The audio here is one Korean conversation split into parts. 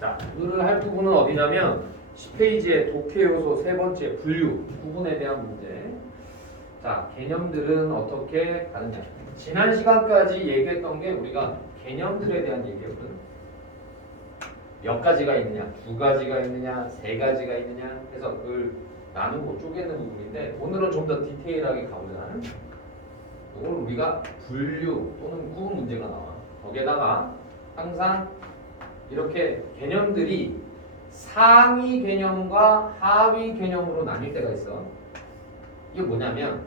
자, 오늘 할 부분은 어디냐면 10페이지의 독해 요소 세 번째 분류, 구분에 대한 문제. 자, 개념들은 어떻게 가느냐. 지난 시간까지 얘기했던 게 우리가 개념들에 대한 얘기였거든. 몇 가지가 있느냐, 두 가지가 있느냐, 세 가지가 있느냐 해서 그걸 나누고 쪼개는 부분인데 오늘은 좀 더 디테일하게 가보자. 이걸 우리가 분류 또는 구분 문제가 나와. 거기에다가 항상 이렇게 개념들이 상위 개념과 하위 개념으로 나뉠 때가 있어. 이게 뭐냐면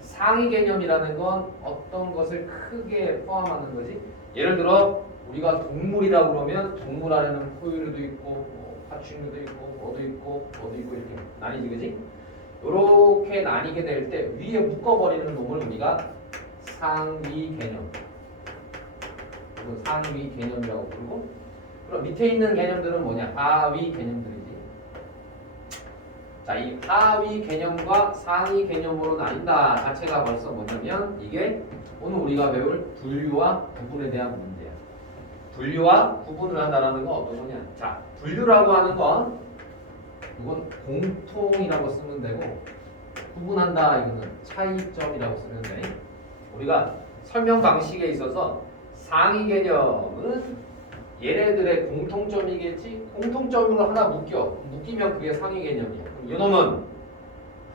상위 개념이라는 건 어떤 것을 크게 포함하는 거지. 예를 들어 우리가 동물이라고 그러면 동물 안에는 포유류도 있고 뭐 파충류도 있고 뭐도 있고 이렇게 나뉘지, 그지? 이렇게 나뉘게 될 때 위에 묶어버리는 놈을 우리가 상위 개념, 상위 개념이라고 부르고, 그럼 밑에 있는 개념들은 뭐냐? 하위 개념들이지. 자, 이 하위 개념과 상위 개념으로 나뉜다 자체가 벌써 뭐냐면 이게 오늘 우리가 배울 분류와 구분에 대한 문제야. 분류와 구분을 한다는 건 어떤 거냐? 자, 분류라고 하는 건 이건 공통이라고 쓰면 되고, 구분한다 이거는 차이점이라고 쓰면 돼. 우리가 설명 방식에 있어서 상위 개념은 얘네들의 공통점이겠지? 공통점으로 하나 묶이면 그게 상위 개념이야. 이놈은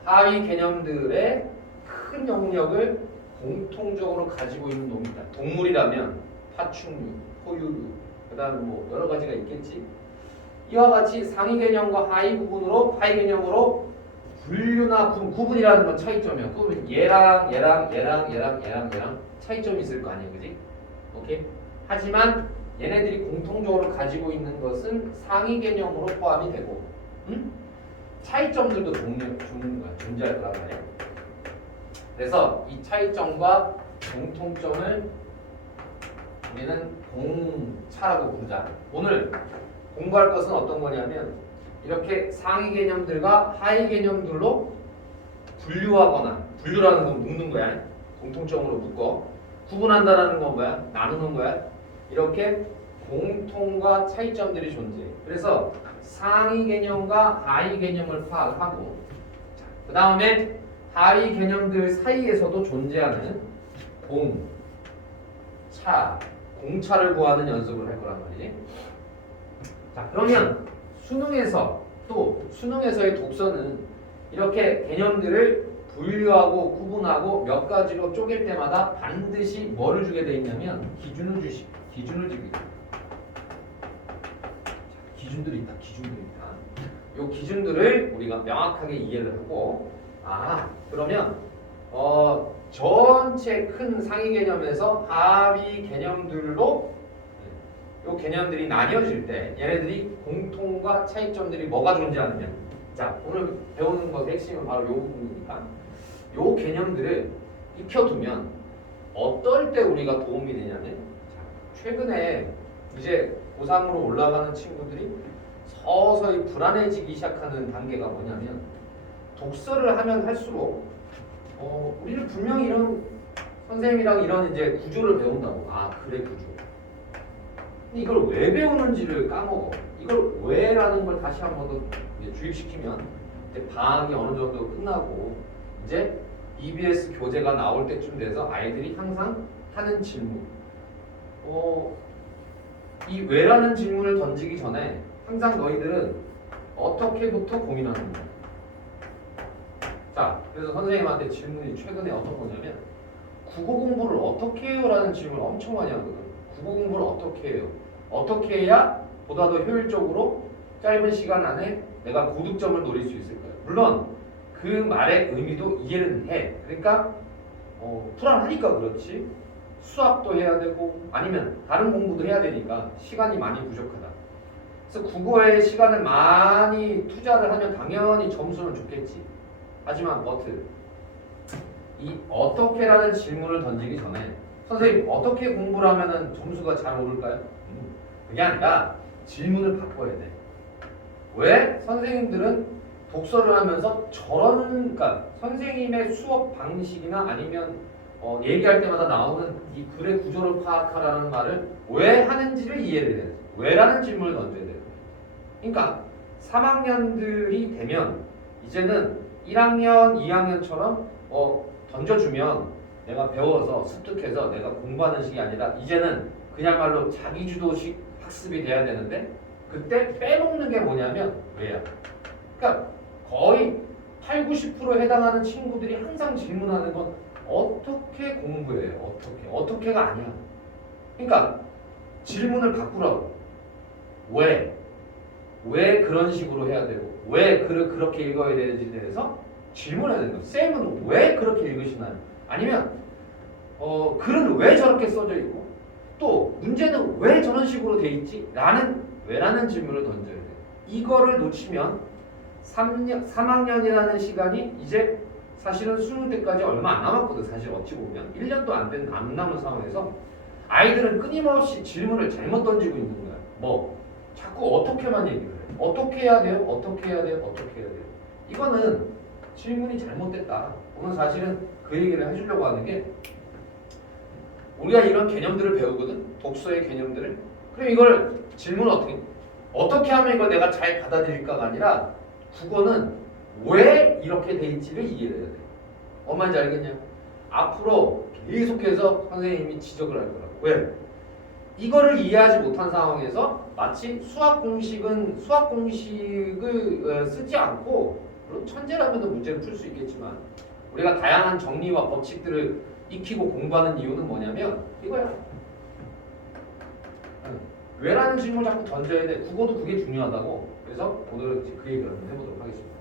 하위 개념들의 큰 영역을 공통적으로 가지고 있는 놈이다. 동물이라면 파충류, 포유류, 그 다음에 뭐 여러 가지가 있겠지? 이와 같이 상위 개념과 하위 개념으로 분류나 구분이라는 건 차이점이야. 그러면 얘랑 차이점이 있을 거 아니야, 그지? 오케이? 하지만 얘네들이 공통적으로 가지고 있는 것은 상위 개념으로 포함이 되고, 차이점들도 존재할 거란 말이야. 그래서 이 차이점과 공통점을 우리는 공차라고 부르자. 오늘 공부할 것은 어떤 거냐면 이렇게 상위 개념들과 하위 개념들로 분류하거나, 분류라는 건 묶는 거야. 공통점으로 묶어. 구분한다라는 건 뭐야? 나누는 거야. 이렇게 공통과 차이점들이 존재해. 그래서 상위 개념과 하위 개념을 파악하고, 그 다음에 하위 개념들 사이에서도 존재하는 공차를 구하는 연습을 할 거란 말이지. 자, 그러면 수능에서의 독서는 이렇게 개념들을 분류하고 구분하고 몇 가지로 쪼갤 때마다 반드시 뭐를 주게 돼 있냐면 기준을 주기. 기준들이 있다. 이 기준들을 우리가 명확하게 이해를 하고, 그러면 전체 큰 상위 개념에서 하위 개념들로 이 개념들이 나뉘어질 때 얘네들이 공통과 차이점들이 뭐가 존재하느냐. 자, 오늘 배우는 것의 핵심은 바로 이 부분이니까 이 개념들을 익혀두면 어떨 때 우리가 도움이 되냐면, 최근에 이제 고3으로 올라가는 친구들이 서서히 불안해지기 시작하는 단계가 뭐냐면, 독서를 하면 할수록 우리는 분명히 이런 선생님이랑 이런 이제 구조를 배운다고. 그래, 구조. 근데 이걸 왜 배우는지를 까먹어. 이걸 왜라는 걸 다시 한 번 더 주입시키면 이제 방학이 어느 정도 끝나고 이제 EBS 교재가 나올 때쯤 돼서 아이들이 항상 하는 질문. 이 왜라는 질문을 던지기 전에 항상 너희들은 어떻게부터 고민하는 거야. 자, 그래서 선생님한테 질문이 최근에 어떤 거냐면 국어 공부를 어떻게 해요? 라는 질문을 엄청 많이 하거든. 국어 공부를 어떻게 해요? 어떻게 해야 보다 더 효율적으로 짧은 시간 안에 내가 고득점을 노릴 수 있을까요? 물론 그 말의 의미도 이해는 해. 그러니까 불안하니까 그렇지. 수학도 해야 되고 아니면 다른 공부도 해야 되니까 시간이 많이 부족하다. 그래서 국어에 시간을 많이 투자를 하면 당연히 점수는 좋겠지. 하지만 이 어떻게라는 질문을 던지기 전에 선생님 어떻게 공부를 하면 점수가 잘 오를까요? 그게 아니라 질문을 바꿔야 돼. 왜? 선생님들은 독서를 하면서 그러니까 선생님의 수업 방식이나 아니면 얘기할 때마다 나오는 이 글의 구조를 파악하라는 말을 왜 하는지를 이해를 해야 돼. 왜라는 질문을 던져야 돼. 그러니까 3학년들이 되면 이제는 1학년, 2학년처럼 던져주면 내가 배워서 습득해서 내가 공부하는 식이 아니라 이제는 그야말로 자기주도식 학습이 돼야 되는데 그때 빼먹는 게 뭐냐면 왜야? 그러니까 거의 8, 90% 해당하는 친구들이 항상 질문하는 건 어떻게 공부해? 어떻게가 아니야. 그러니까 질문을 바꾸라고. 왜? 왜 그런 식으로 해야 되고 왜 글을 그렇게 읽어야 되는지에 대해서 질문해야 되는 거야. 쌤은 왜 그렇게 읽으시나요? 아니면 글은 왜 저렇게 써져 있고 또 문제는 왜 저런 식으로 돼 있지? 왜라는 질문을 던져야 돼. 이거를 놓치면 3학년이라는 시간이 이제 사실은 수능 때까지 얼마 안 남았거든. 사실 어찌 보면 1년도 안 남은 상황에서 아이들은 끊임없이 질문을 잘못 던지고 있는 거야. 자꾸 어떻게만 얘기를 해. 어떻게 해야 돼요? 어떻게 해야 돼요? 어떻게 해야 돼요? 이거는 질문이 잘못됐다. 오늘 사실은 그 얘기를 해주려고 하는 게 우리가 이런 개념들을 배우거든. 독서의 개념들을. 그럼 이걸 질문 어떻게 하면 이걸 내가 잘 받아들일까가 아니라 국어는 왜 이렇게 돼 있지를 이해해야 돼. 엄마인지 알겠냐? 앞으로 계속해서 선생님이 지적을 할 거라고. 왜? 이거를 이해하지 못한 상황에서 마치 수학 공식을 쓰지 않고 물론 천재라면 문제를 풀 수 있겠지만 우리가 다양한 정리와 법칙들을 익히고 공부하는 이유는 뭐냐면 이거야. 왜라는 질문을 자꾸 던져야 돼. 국어도 그게 중요하다고. 그래서 오늘은 그 얘기를 한번 해보도록 하겠습니다.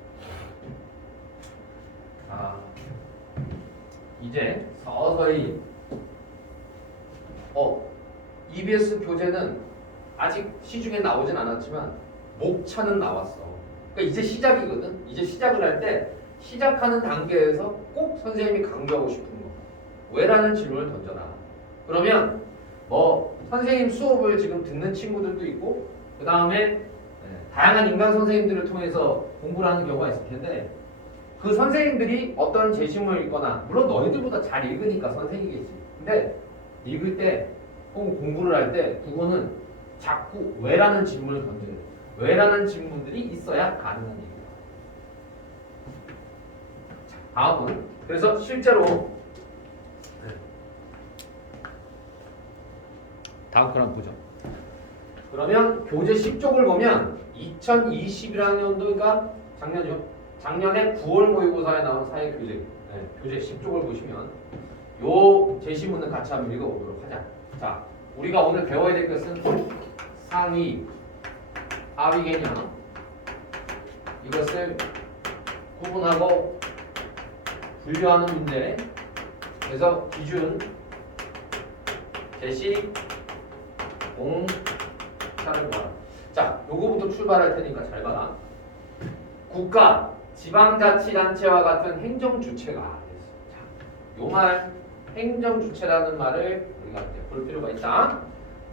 이제 서서히 EBS 교재는 아직 시중에 나오진 않았지만 목차는 나왔어. 그러니까 이제 시작이거든. 이제 시작을 할 때 시작하는 단계에서 꼭 선생님이 강조하고 싶은 거. 왜라는 질문을 던져라. 그러면 선생님 수업을 지금 듣는 친구들도 있고 그 다음에 다양한 인간 선생님들을 통해서 공부를 하는 경우가 있을 텐데 그 선생님들이 어떤 제시문을 읽거나 물론 너희들보다 잘 읽으니까 선생이겠지. 근데 읽을 때 혹은 공부를 할 때 국어는 자꾸 왜라는 질문을 던져야 돼. 왜라는 질문들이 있어야 가능한 얘기야. 다음은 그래서 실제로 다음 걸 한번 보죠. 그러면 교재 10쪽을 보면 2021학년도가 작년에 9월 모의고사에 나온 사회 교재 교재 10쪽을 보시면 요 제시문을 같이 한번 읽어보도록 하자. 자, 우리가 오늘 배워야 될 것은 상위, 하위 개념 이것을 구분하고 분류하는 문제. 그래서 기준, 제시, 공차를 봐라. 자, 요거부터 출발할 테니까 잘 봐라. 국가, 지방자치단체와 같은 행정주체가 요 말, 행정주체라는 말을 우리가 볼 필요가 있다.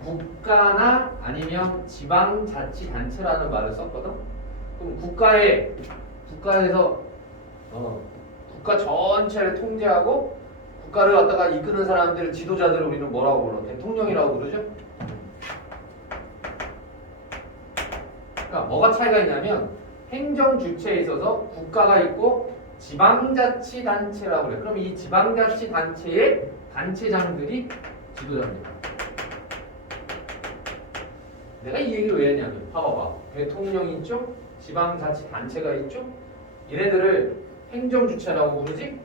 국가나 아니면 지방자치단체라는 말을 썼거든. 그럼 국가에서 국가 전체를 통제하고 국가를 갖다가 이끄는 사람들, 지도자들을 우리는 뭐라고 불러? 대통령이라고 부르죠. 그러니까 뭐가 차이가 있냐면 행정주체에 있어서 국가가 있고 지방자치단체라고 그래. 그럼 이 지방자치단체의 단체장들이 지도자입니다. 내가 이 얘기를 왜 했냐면 봐봐. 대통령 있죠? 지방자치단체가 있죠? 얘네들을 행정주체라고 부르지?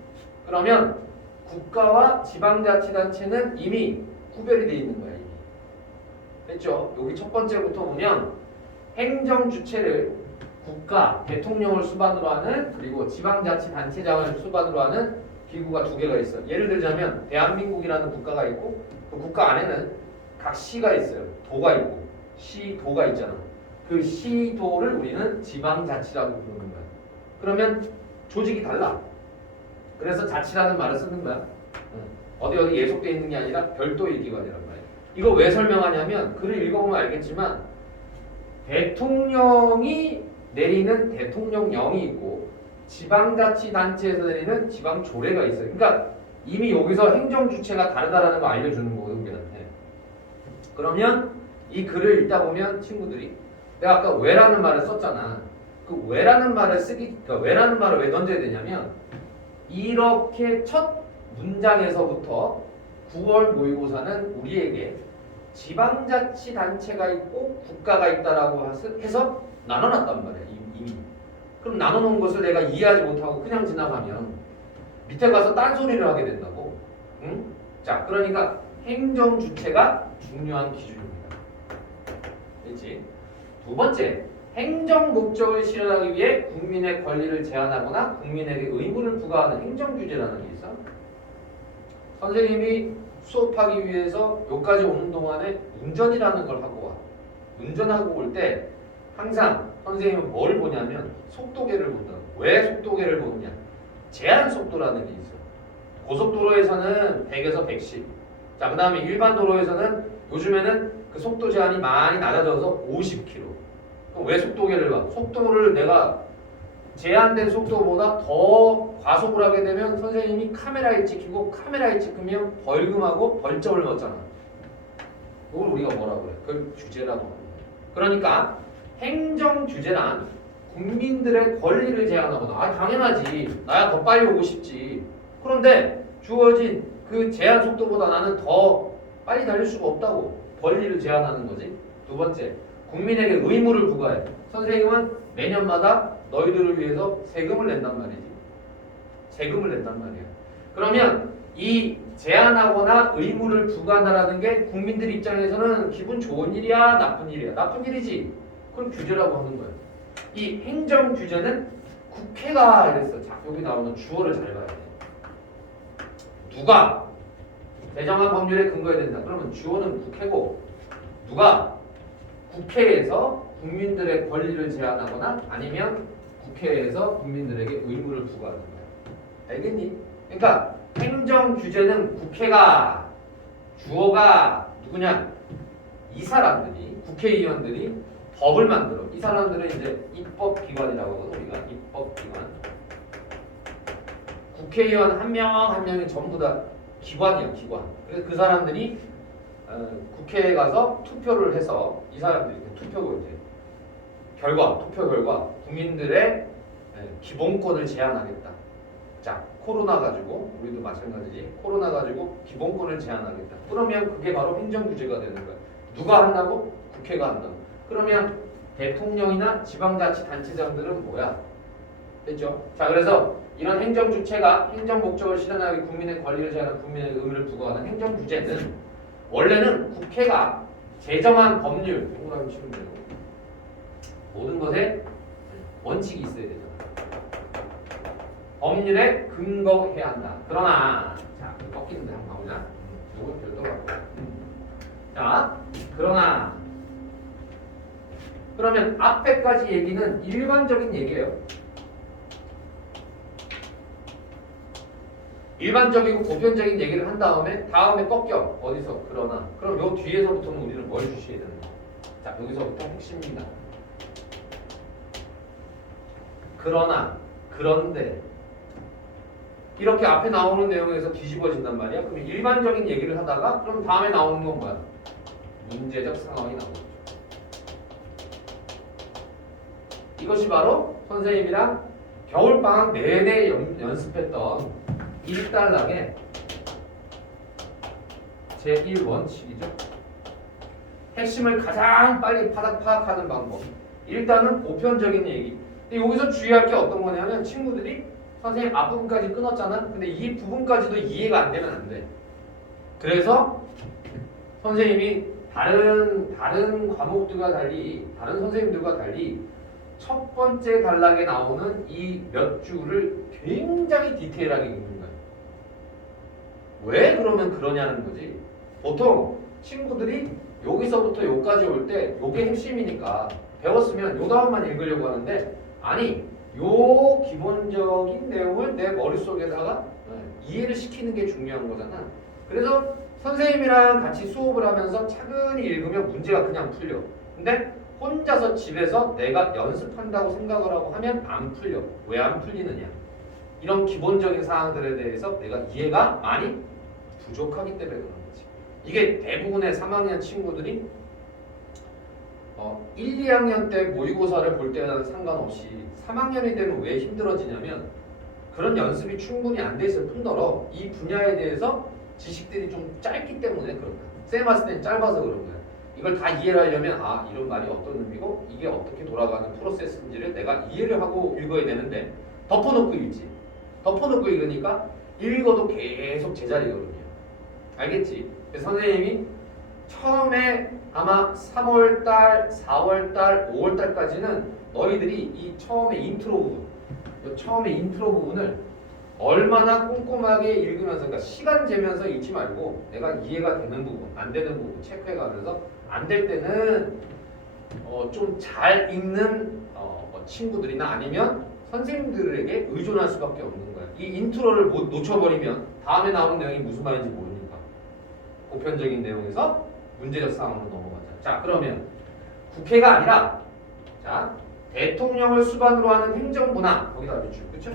그러면 국가와 지방자치단체는 이미 구별이 돼 있는 거야. 이미. 됐죠? 여기 첫 번째부터 보면 행정주체를 국가, 대통령을 수반으로 하는 그리고 지방자치단체장을 수반으로 하는 기구가 두 개가 있어요. 예를 들자면 대한민국이라는 국가가 있고 그 국가 안에는 각 시가 있어요. 도가 있고 시도가 있잖아. 그 시도를 우리는 지방자치라고 부르는 거야. 그러면 조직이 달라. 그래서 자치라는 말을 쓰는 거야. 어디 예속되어 있는 게 아니라 별도의 기관이란 말이야. 이거 왜 설명하냐면 글을 읽어보면 알겠지만 대통령이 내리는 대통령령이 있고 지방자치단체에서 내리는 지방조례가 있어요. 그러니까 이미 여기서 행정주체가 다르다라는 거 알려주는 거거든 우리한테. 그러면 이 글을 읽다 보면 친구들이 내가 아까 왜라는 말을 썼잖아. 그 왜라는 말을 그러니까 왜라는 말을 왜 던져야 되냐면 이렇게 첫 문장에서부터 9월 모의고사는 우리에게 지방자치단체가 있고 국가가 있다라고 해서 나눠놨단 말이야 이미. 그럼 나눠놓은 것을 내가 이해하지 못하고 그냥 지나가면 밑에 가서 딴소리를 하게 된다고. 응? 자, 그러니까 행정 주체가 중요한 기준입니다. 됐지? 두 번째, 행정 목적을 실현하기 위해 국민의 권리를 제한하거나 국민에게 의무를 부과하는 행정 규제라는 게 있어. 선생님이 수업하기 위해서 여기까지 오는 동안에 운전이라는 걸 하고 와. 운전하고 올 때 항상 선생님은 뭘 보냐면 속도계를 본다고. 왜 속도계를 보느냐? 제한 속도라는 게 있어. 고속도로에서는 100에서 110. 자, 그 다음에 일반 도로에서는 요즘에는 그 속도 제한이 많이 낮아져서 50km. 그럼 왜 속도계를 봐? 속도를 내가 제한된 속도보다 더 과속을 하게 되면 선생님이 카메라에 찍히고 카메라에 찍히면 벌금하고 벌점을 먹잖아. 그걸 우리가 뭐라고 그래? 그걸 규제라고 합니다. 그러니까 행정 규제란 국민들의 권리를 제한하거나 당연하지. 나야 더 빨리 오고 싶지. 그런데 주어진 그 제한 속도보다 나는 더 빨리 달릴 수가 없다고. 권리를 제한하는 거지. 두 번째, 국민에게 의무를 부과해. 선생님은 매년마다 너희들을 위해서 세금을 낸단 말이지. 세금을 낸단 말이야. 그러면 이 제한하거나 의무를 부과한다라는 게 국민들 입장에서는 기분 좋은 일이야, 나쁜 일이야? 나쁜 일이지. 그걸 규제라고 하는 거야. 이 행정 규제는 국회가 이랬어. 자, 여기 나오는 주어를 잘 봐야 돼. 누가 제정한 법률에 근거해야 된다. 그러면 주어는 국회고 누가 국회에서 국민들의 권리를 제한하거나 아니면 국회에서 국민들에게 의무를 부과하는 거야. 알겠니? 그러니까 행정 규제는 국회가 주어가 누구냐? 이 사람들이 국회의원들이 법을 만들어. 이 사람들은 이제 입법기관이라고 하거든. 우리가 입법기관. 국회의원 한 명 한 명이 전부 다 기관이야, 기관. 그래서 그 사람들이 국회에 가서 투표를 해서 이 사람들이 투표고 이제 투표 결과 국민들의 기본권을 제한하겠다. 자, 코로나 가지고 우리도 마찬가지지. 코로나 가지고 기본권을 제한하겠다. 그러면 그게 바로 행정규제가 되는 거야. 누가 한다고? 국회가 한다고. 그러면 대통령이나 지방자치단체장들은 뭐야? 됐죠? 자, 그래서 이런 행정주체가 행정 목적을 실현하기 국민의 권리를 제한하는 국민의 의무를 부과하는 행정규제는 원래는 국회가 제정한 법률, 동그라미 치면 되고 모든 것에 원칙이 있어야 되잖아. 법률에 근거해야 한다. 그러나 자, 꺾이는데 한번 가보자. 이건 별도로 갖고. 자, 그러면 앞에까지 얘기는 일반적인 얘기예요. 일반적이고 보편적인 얘기를 한 다음에 꺾여. 어디서? 그러나. 그럼 요 뒤에서부터는 우리는 뭘 주셔야 되는 거야? 자, 여기서부터 핵심입니다. 그러나, 그런데 이렇게 앞에 나오는 내용에서 뒤집어진단 말이야. 그럼 일반적인 얘기를 하다가 그럼 다음에 나오는 건 뭐야? 문제적 상황이 나오죠. 이것이 바로 선생님이랑 겨울방학 내내 연습했던 1단락의 제1원칙이죠. 핵심을 가장 빨리 파악하는 방법. 일단은 보편적인 얘기. 근데 여기서 주의할 게 어떤 거냐면 친구들이 선생님 앞부분까지 끊었잖아. 근데 이 부분까지도 이해가 안 되면 안 돼. 그래서 선생님이 다른 과목들과 달리 다른 선생님들과 달리 첫 번째 단락에 나오는 이 몇 줄을 굉장히 디테일하게 읽는 거야. 왜 그러면 그러냐는 거지. 보통 친구들이 여기서부터 여기까지 올 때 요게 핵심이니까 배웠으면 요 다음만 읽으려고 하는데 아니 요 기본적인 내용을 내 머릿속에다가 이해를 시키는 게 중요한 거잖아. 그래서 선생님이랑 같이 수업을 하면서 차근히 읽으면 문제가 그냥 풀려. 근데 혼자서 집에서 내가 연습한다고 생각을 하고 하면 안 풀려. 왜 안 풀리느냐? 이런 기본적인 사항들에 대해서 내가 이해가 많이 부족하기 때문에 그런 거지. 이게 대부분의 3학년 친구들이 1, 2학년 때 모의고사를 볼 때는 상관없이 3학년이 되면 왜 힘들어지냐면 그런 연습이 충분히 안 돼 있을 뿐더러 이 분야에 대해서 지식들이 좀 짧기 때문에 그런 거야. 쌤 봤을 땐 짧아서 그런 거야. 이걸 다 이해를 하려면 이런 말이 어떤 의미고 이게 어떻게 돌아가는 프로세스인지를 내가 이해를 하고 읽어야 되는데 덮어놓고 읽지. 덮어놓고 읽으니까 읽어도 계속 제자리거든요. 알겠지? 그래서 선생님이 처음에 아마 3월달, 4월달, 5월달까지는 너희들이 이 처음에 인트로 부분을 얼마나 꼼꼼하게 읽으면서, 그러니까 시간 재면서 읽지 말고 내가 이해가 되는 부분, 안 되는 부분 체크해가면서 안 될 때는 좀 잘 읽는 친구들이나 아니면 선생님들에게 의존할 수밖에 없는 거야. 이 인트로를 못 놓쳐버리면 다음에 나오는 내용이 무슨 말인지 모르니까 보편적인 내용에서 문제적 상황으로 넘어가자. 자, 그러면 국회가 아니라 자 대통령을 수반으로 하는 행정부나 거기다 맞추, 그렇죠?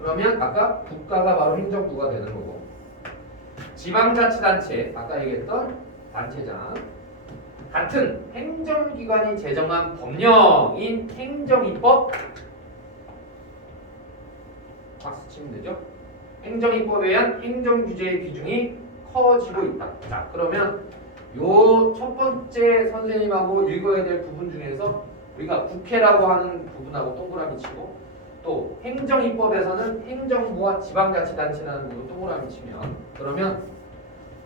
그러면 아까 국가가 바로 행정부가 되는 거고 지방자치단체 아까 얘기했던 단체장 같은 행정기관이 제정한 법령인 행정입법 박수 치면 되죠? 행정입법에 의한 행정규제의 비중이 커지고 있다. 자, 그러면 요 첫 번째 선생님하고 읽어야 될 부분 중에서 우리가 국회라고 하는 부분하고 동그라미 치고 또 행정입법에서는 행정부와 지방자치단체라는 부분 동그라미 치면 그러면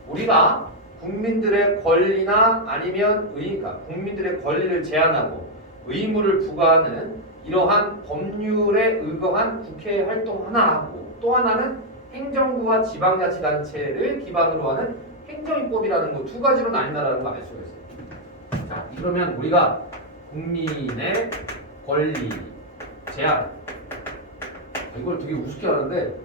우리가 국민들의 권리나 아니면 그러니까 국민들의 권리를 제한하고 의무를 부과하는 이러한 법률에 의거한 국회 활동 하나 하고 또 하나는 행정부와 지방자치단체를 기반으로 하는 행정입법이라는 거 두 가지로 나뉜다라는 거 알 수가 있어요. 자, 이러면 우리가 국민의 권리 제한 이걸 되게 우습게 하는데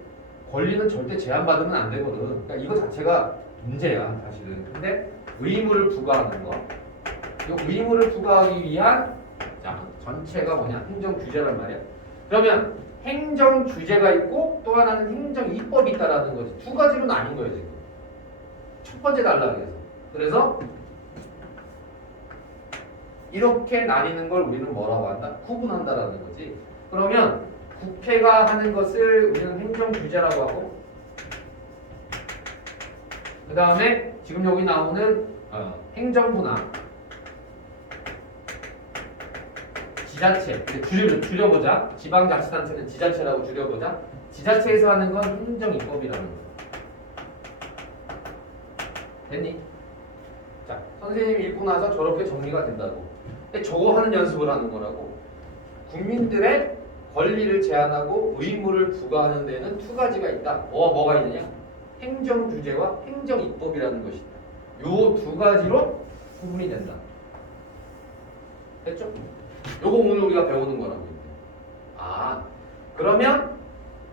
권리는 절대 제한받으면 안 되거든. 그러니까 이거 자체가 문제야 사실은. 근데 의무를 부과하는 거. 이 의무를 부과하기 위한 자 전체가 뭐냐 행정 규제란 말이야. 그러면 행정 규제가 있고 또 하나는 행정 입법이 있다라는 거지. 두 가지로 나뉜 거예요 지금. 첫 번째 단락에서. 그래서 이렇게 나뉘는 걸 우리는 뭐라고 한다? 구분한다라는 거지. 그러면 국회가 하는 것을 우리는 행정 규제라고 하고 그 다음에 지금 여기 나오는 행정부나 지자체 줄여보자. 지방자치단체는 지자체라고 줄여보자. 지자체에서 하는 건 행정입법이라는 거야. 됐니? 자, 선생님이 읽고 나서 저렇게 정리가 된다고. 근데 저거 하는 연습을 하는 거라고. 국민들의 권리를 제한하고 의무를 부과하는 데는 두 가지가 있다. 뭐가 있느냐? 행정규제와 행정입법이라는 것이 있다. 요 두 가지로 구분이 된다. 됐죠? 요거 오늘 우리가 배우는 거라고. 그러면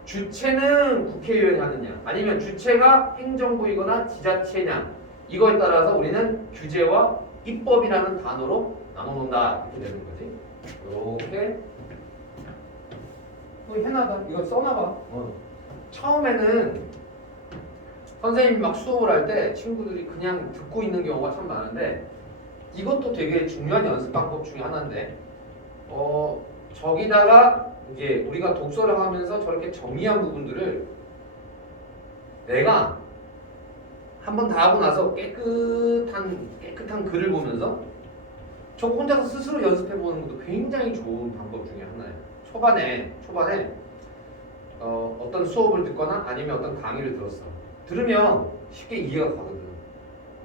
주체는 국회의원이 하느냐 아니면 주체가 행정부이거나 지자체냐 이거에 따라서 우리는 규제와 입법이라는 단어로 나눠놓는다 이렇게 되는 거지. 이렇게 해놔봐. 이거 써놔봐. 처음에는 선생님이 막 수업을 할 때 친구들이 그냥 듣고 있는 경우가 참 많은데 이것도 되게 중요한 연습 방법 중에 하나인데 저기다가 이제 우리가 독서를 하면서 저렇게 정리한 부분들을 내가 한번 다 하고 나서 깨끗한 글을 보면서 저 혼자서 스스로 연습해 보는 것도 굉장히 좋은 방법 중에 하나예요. 초반에 어떤 수업을 듣거나 아니면 어떤 강의를 들었어. 들으면 쉽게 이해가 가거든.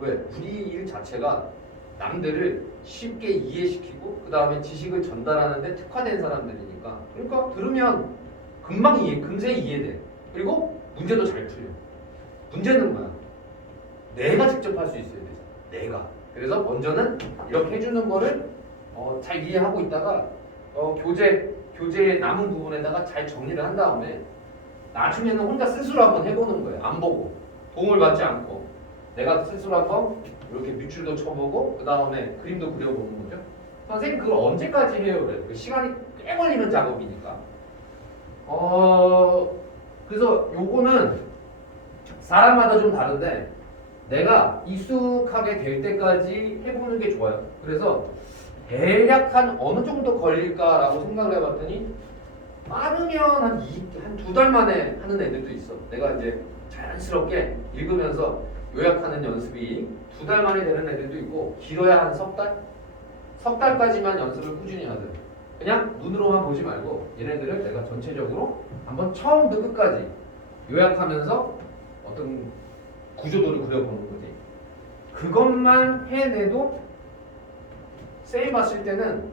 왜? 우리 일 자체가 남들을 쉽게 이해시키고 그 다음에 지식을 전달하는데 특화된 사람들이니까 그러니까 들으면 금세 이해돼. 그리고 문제도 잘 풀려. 문제는 뭐야? 내가 직접 할 수 있어야 되잖아. 내가. 그래서 먼저는 이렇게 해주는 거를 잘 이해하고 있다가 교재의 남은 부분에다가 잘 정리를 한 다음에 나중에는 혼자 스스로 한번 해보는 거예요. 안 보고 도움을 받지 않고 내가 스스로 한번 이렇게 밑줄도 쳐보고 그 다음에 그림도 그려보는 거죠. 선생님 그걸 언제까지 해요? 그래. 시간이 꽤 걸리는 작업이니까. 그래서 요거는 사람마다 좀 다른데 내가 익숙하게 될 때까지 해보는 게 좋아요. 그래서 대략 한 어느 정도 걸릴까라고 생각을 해봤더니 빠르면 한 두 달 만에 하는 애들도 있어. 내가 이제 자연스럽게 읽으면서 요약하는 연습이 두 달 만에 되는 애들도 있고 길어야 한 석 달? 석 달까지만 연습을 꾸준히 하든 그냥 눈으로만 보지 말고 얘네들을 내가 전체적으로 한번 처음부터 끝까지 요약하면서 어떤 구조도를 그려보는 거지. 그것만 해내도 쌤이 봤을 때는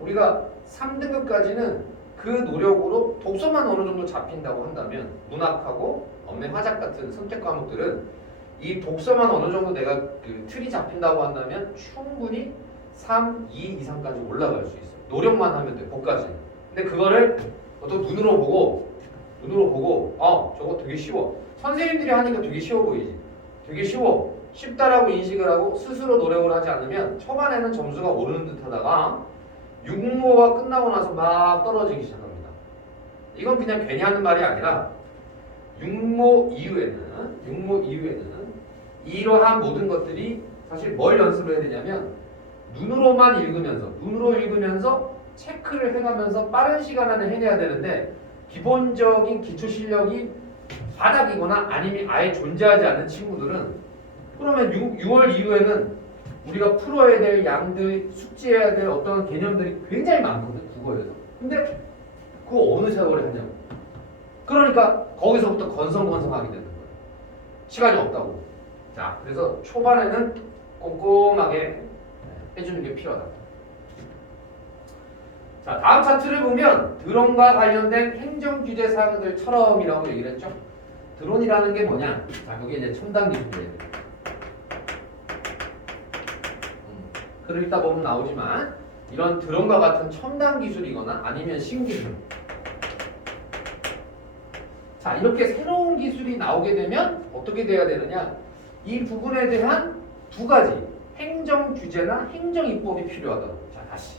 우리가 3등급까지는 그 노력으로 독서만 어느 정도 잡힌다고 한다면 문학하고 언매 화작 같은 선택 과목들은 이 독서만 어느 정도 내가 그 틀이 잡힌다고 한다면 충분히 3, 2 이상까지 올라갈 수 있어. 노력만 하면 돼. 거기까지. 근데 그거를 어떤 눈으로 보고 저거 되게 쉬워. 선생님들이 하니까 되게 쉬워 보이지. 되게 쉬워. 쉽다라고 인식을 하고 스스로 노력을 하지 않으면 초반에는 점수가 오르는 듯 하다가 육모가 끝나고 나서 막 떨어지기 시작합니다. 이건 그냥 괜히 하는 말이 아니라 육모 이후에는 이러한 모든 것들이 사실 뭘 연습을 해야 되냐면 눈으로 읽으면서 체크를 해가면서 빠른 시간 안에 해내야 되는데 기본적인 기초 실력이 바닥이거나 아니면 아예 존재하지 않는 친구들은 그러면 6월 이후에는 우리가 풀어야 될 양들, 숙지해야 될 어떤 개념들이 굉장히 많거든, 국어에서. 근데 그거 어느 세월에 하냐고. 그러니까 거기서부터 건성건성하게 되는 거예요. 시간이 없다고. 자, 그래서 초반에는 꼼꼼하게 해주는 게 필요하다. 자, 다음 차트를 보면 드론과 관련된 행정규제 사항들처럼이라고 얘기를 했죠. 드론이라는 게 뭐냐? 자, 그게 이제 첨단 기술이에요. 글을 읽다 보면 나오지만 이런 드론과 같은 첨단 기술이거나 아니면 신기술. 자, 이렇게 새로운 기술이 나오게 되면 어떻게 돼야 되느냐? 이 부분에 대한 두 가지 행정 규제나 행정 입법이 필요하다. 자, 다시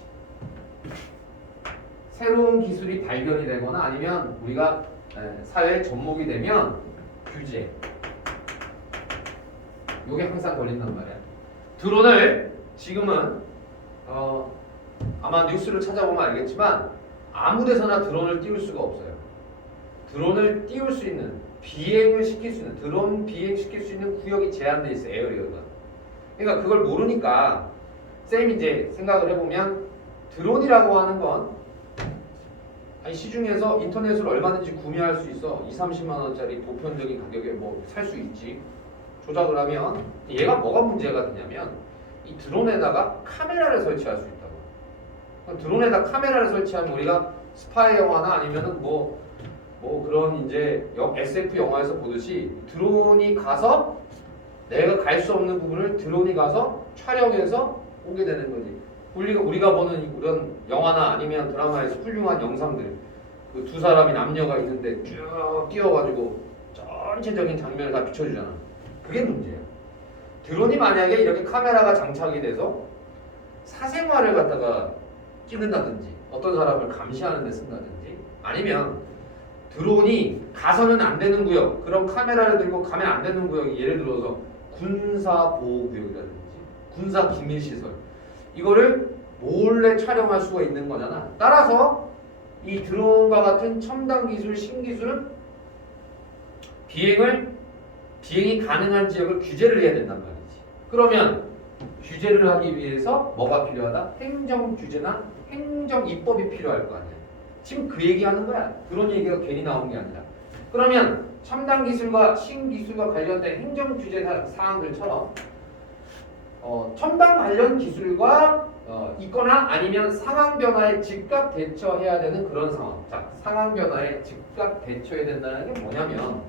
새로운 기술이 발견이 되거나 아니면 우리가 사회에 접목이 되면 규제. 요게 항상 걸린단 말이야. 드론을 지금은 아마 뉴스를 찾아보면 알겠지만 아무 데서나 드론을 띄울 수가 없어요. 드론을 띄울 수 있는 비행을 시킬 수 있는 드론 비행시킬 수 있는 구역이 제한돼 있어요. 에어리어가. 그러니까 그걸 모르니까 쌤이 이제 생각을 해보면 드론이라고 하는 건 시중에서 인터넷으로 얼마든지 구매할 수 있어. 2, 30만 원짜리 보편적인 가격에 뭐 살 수 있지. 조작을 하면 얘가 뭐가 문제가 되냐면 이 드론에다가 카메라를 설치할 수 있다고. 그럼 드론에다 카메라를 설치하면 우리가 스파이 영화나 아니면은 뭐 그런 이제 SF 영화에서 보듯이 드론이 가서 내가 갈 수 없는 부분을 드론이 가서 촬영해서 오게 되는 거지. 우리가 보는 그런 영화나 아니면 드라마에서 훌륭한 영상들 그 두 사람이 남녀가 있는데 쭉 뛰어가지고 전체적인 장면을 다 비춰주잖아. 그게 문제야. 드론이 만약에 이렇게 카메라가 장착이 돼서 사생활을 갖다가 찍는다든지 어떤 사람을 감시하는 데 쓴다든지 아니면 드론이 가서는 안 되는 구역 그런 카메라를 들고 가면 안 되는 구역이 예를 들어서 군사보호구역이라든지 군사기밀시설 이거를 몰래 촬영할 수가 있는 거잖아. 따라서 이 드론과 같은 첨단 기술, 신기술은 비행이 가능한 지역을 규제를 해야 된단 말이지. 그러면 규제를 하기 위해서 뭐가 필요하다? 행정 규제나 행정 입법이 필요할 거 아니야. 지금 그 얘기하는 거야. 그런 얘기가 괜히 나온 게 아니라. 그러면 첨단 기술과 신기술과 관련된 행정 규제 사항들처럼 첨단 관련 기술과 있거나 아니면 상황 변화에 즉각 대처해야 되는 그런 상황. 자, 상황 변화에 즉각 대처해야 된다는 게 뭐냐면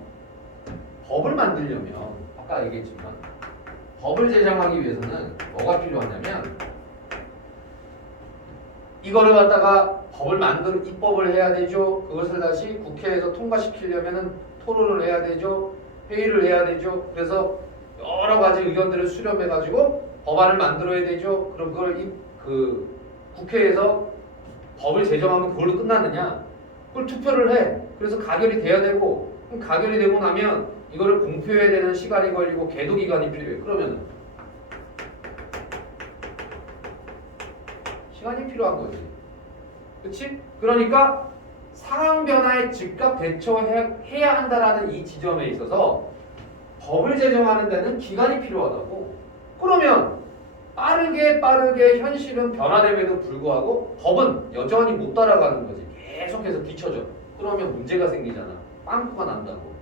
법을 만들려면 아까 얘기했지만 법을 제정하기 위해서는 뭐가 필요하냐면 이거를 갖다가 법을 만들 입법을 해야 되죠. 그것을 다시 국회에서 통과시키려면은 토론을 해야 되죠. 회의를 해야 되죠. 그래서 여러 가지 의견들을 수렴해가지고 법안을 만들어야 되죠. 그럼 그걸 국회에서 법을 제정하면 그걸로 끝나느냐? 그걸 투표를 해. 그래서 가결이 돼야 되고 그럼 가결이 되고 나면 이거를 공표해야 되는 시간이 걸리고 계도 기간이 필요해. 그러면 시간이 필요한 거지. 그치? 그러니까 상황 변화에 즉각 대처해야 한다라는 이 지점에 있어서 법을 제정하는 데는 기간이 필요하다고. 그러면 빠르게 현실은 변화됨에도 불구하고 법은 여전히 못 따라가는 거지. 계속해서 뒤쳐져. 그러면 문제가 생기잖아. 빵꾸가 난다고.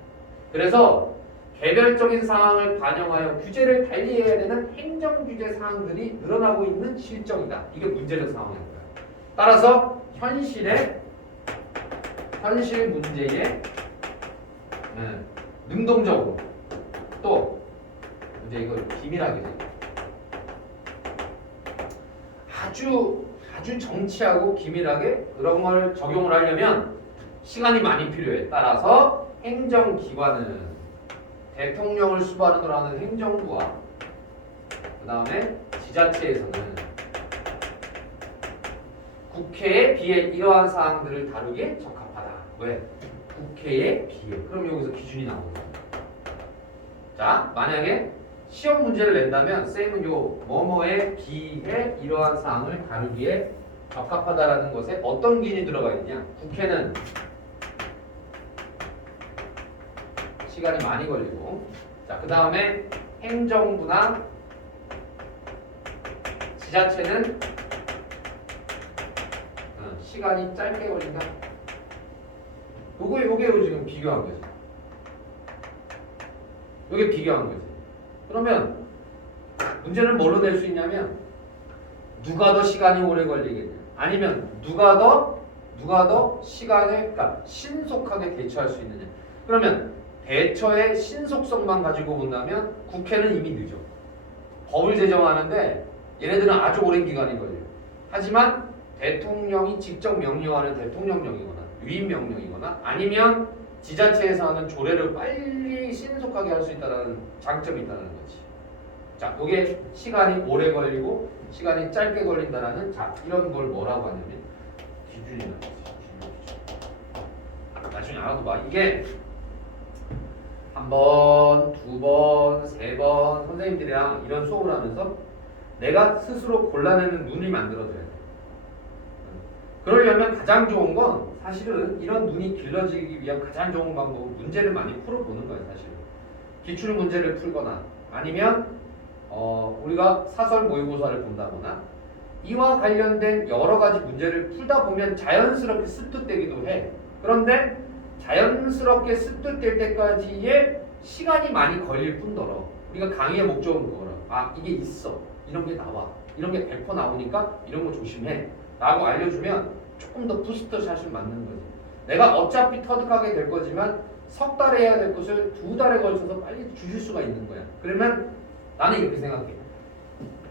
그래서 개별적인 상황을 반영하여 규제를 달리해야 되는 행정규제 사항들이 늘어나고 있는 실정이다. 이게 문제적 상황인 거야. 따라서 현실 문제에 능동적으로 또 이제 이걸 기밀하게 아주 정치하고 기밀하게 그런 걸 적용을 하려면 시간이 많이 필요해. 따라서 행정기관은 대통령을 수반으로 하는 행정부와 그 다음에 지자체에서는 국회에 비해 이러한 사항들을 다루기에 적합하다. 왜? 국회에 비해. 그럼 여기서 기준이 나오거든. 자, 만약에 시험 문제를 낸다면 쌤은 요 뭐뭐에 비해 이러한 사항을 다루기에 적합하다라는 것에 어떤 기준이 들어가 있냐? 국회는 시간이 많이 걸리고, 자, 그 다음에 행정부나 지자체는 시간이 짧게 걸린다. 요게 지금 비교한 거지. 요게 비교한 거지. 그러면 문제는 뭘로 낼 수 있냐면 누가 더 시간이 오래 걸리겠냐, 아니면 누가 더 시간을 그러니까 신속하게 대처할 수 있느냐. 그러면 대처의 신속성만 가지고 본다면 국회는 이미 늦어. 법을 제정하는데 얘네들은 아주 오랜 기간이 걸려. 하지만 대통령이 직접 명령하는 대통령령이거나 위임명령이거나 아니면 지자체에서 하는 조례를 빨리 신속하게 할 수 있다는 장점이 있다는 거지. 자, 이게 시간이 오래 걸리고 시간이 짧게 걸린다라는, 자, 이런 걸 뭐라고 하냐면 기준이라는 거지. 나중에 알아둬봐. 이게 한 번, 두 번, 세 번 선생님들이랑 이런 수업을 하면서 내가 스스로 골라내는 눈이 만들어져야 돼. 그러려면 가장 좋은 건 사실은 이런 눈이 길러지기 위한 가장 좋은 방법은 문제를 많이 풀어보는 거예요. 사실은 기출 문제를 풀거나 아니면 우리가 사설 모의고사를 본다거나 이와 관련된 여러 가지 문제를 풀다 보면 자연스럽게 습득되기도 해. 그런데 자연스럽게 습득될 때까지의 시간이 많이 걸릴 뿐더러 우리가 강의의 목적은 그거라. 아, 이게 있어. 이런 게 나와. 이런 게 100% 나오니까 이런 거 조심해. 라고 알려주면 조금 더 부스터 샷을 맞는 거지. 내가 어차피 터득하게 될 거지만 석 달에 해야 될 것을 2달에 걸쳐서 빨리 주실 수가 있는 거야. 그러면 나는 이렇게 생각해.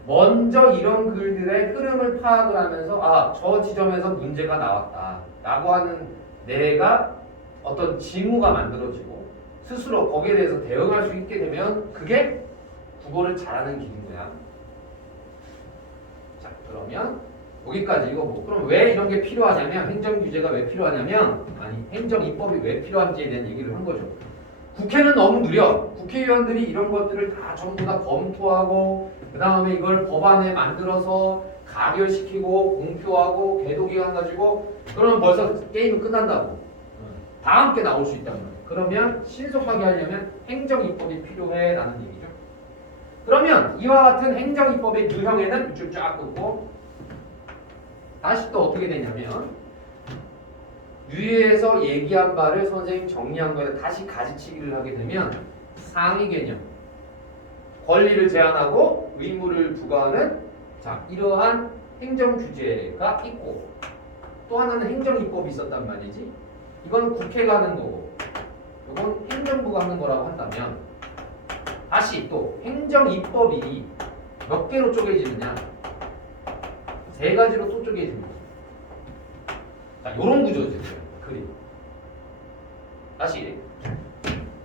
먼저 이런 글들의 흐름을 파악을 하면서 아, 저 지점에서 문제가 나왔다 라고 하는 내가 어떤 징후가 만들어지고 스스로 거기에 대해서 대응할 수 있게 되면 그게 국어를 잘하는 길인 거야. 자, 그러면 여기까지. 이거 뭐 그럼 왜 이런 게 필요하냐면, 행정규제가 왜 필요하냐면, 아니 행정입법이 왜 필요한지에 대한 얘기를 한 거죠. 국회는 너무 느려. 국회의원들이 이런 것들을 다 전부 다 검토하고 그 다음에 이걸 법안에 만들어서 가결시키고 공표하고 계도기간 가지고 그러면 벌써 게임은 끝난다고. 다 함께 나올 수 있단 말이야. 그러면 신속하게 하려면 행정입법이 필요해 라는 얘기죠. 그러면 이와 같은 행정입법의 유형에는 쭉 쫙 긋고 다시 또 어떻게 되냐면 위에서 얘기한 바를 선생님 정리한 거에 다시 가지치기를 하게 되면 상위 개념, 권리를 제한하고 의무를 부과하는, 자, 이러한 행정 규제가 있고 또 하나는 행정입법이 있었단 말이지. 이건 국회가 하는 거고 이건 행정부가 하는 거라고 한다면 다시 또 행정입법이 몇 개로 쪼개지느냐, 3가지로 또 쪼개집니다. 자, 요런 구조죠. 그림. 다시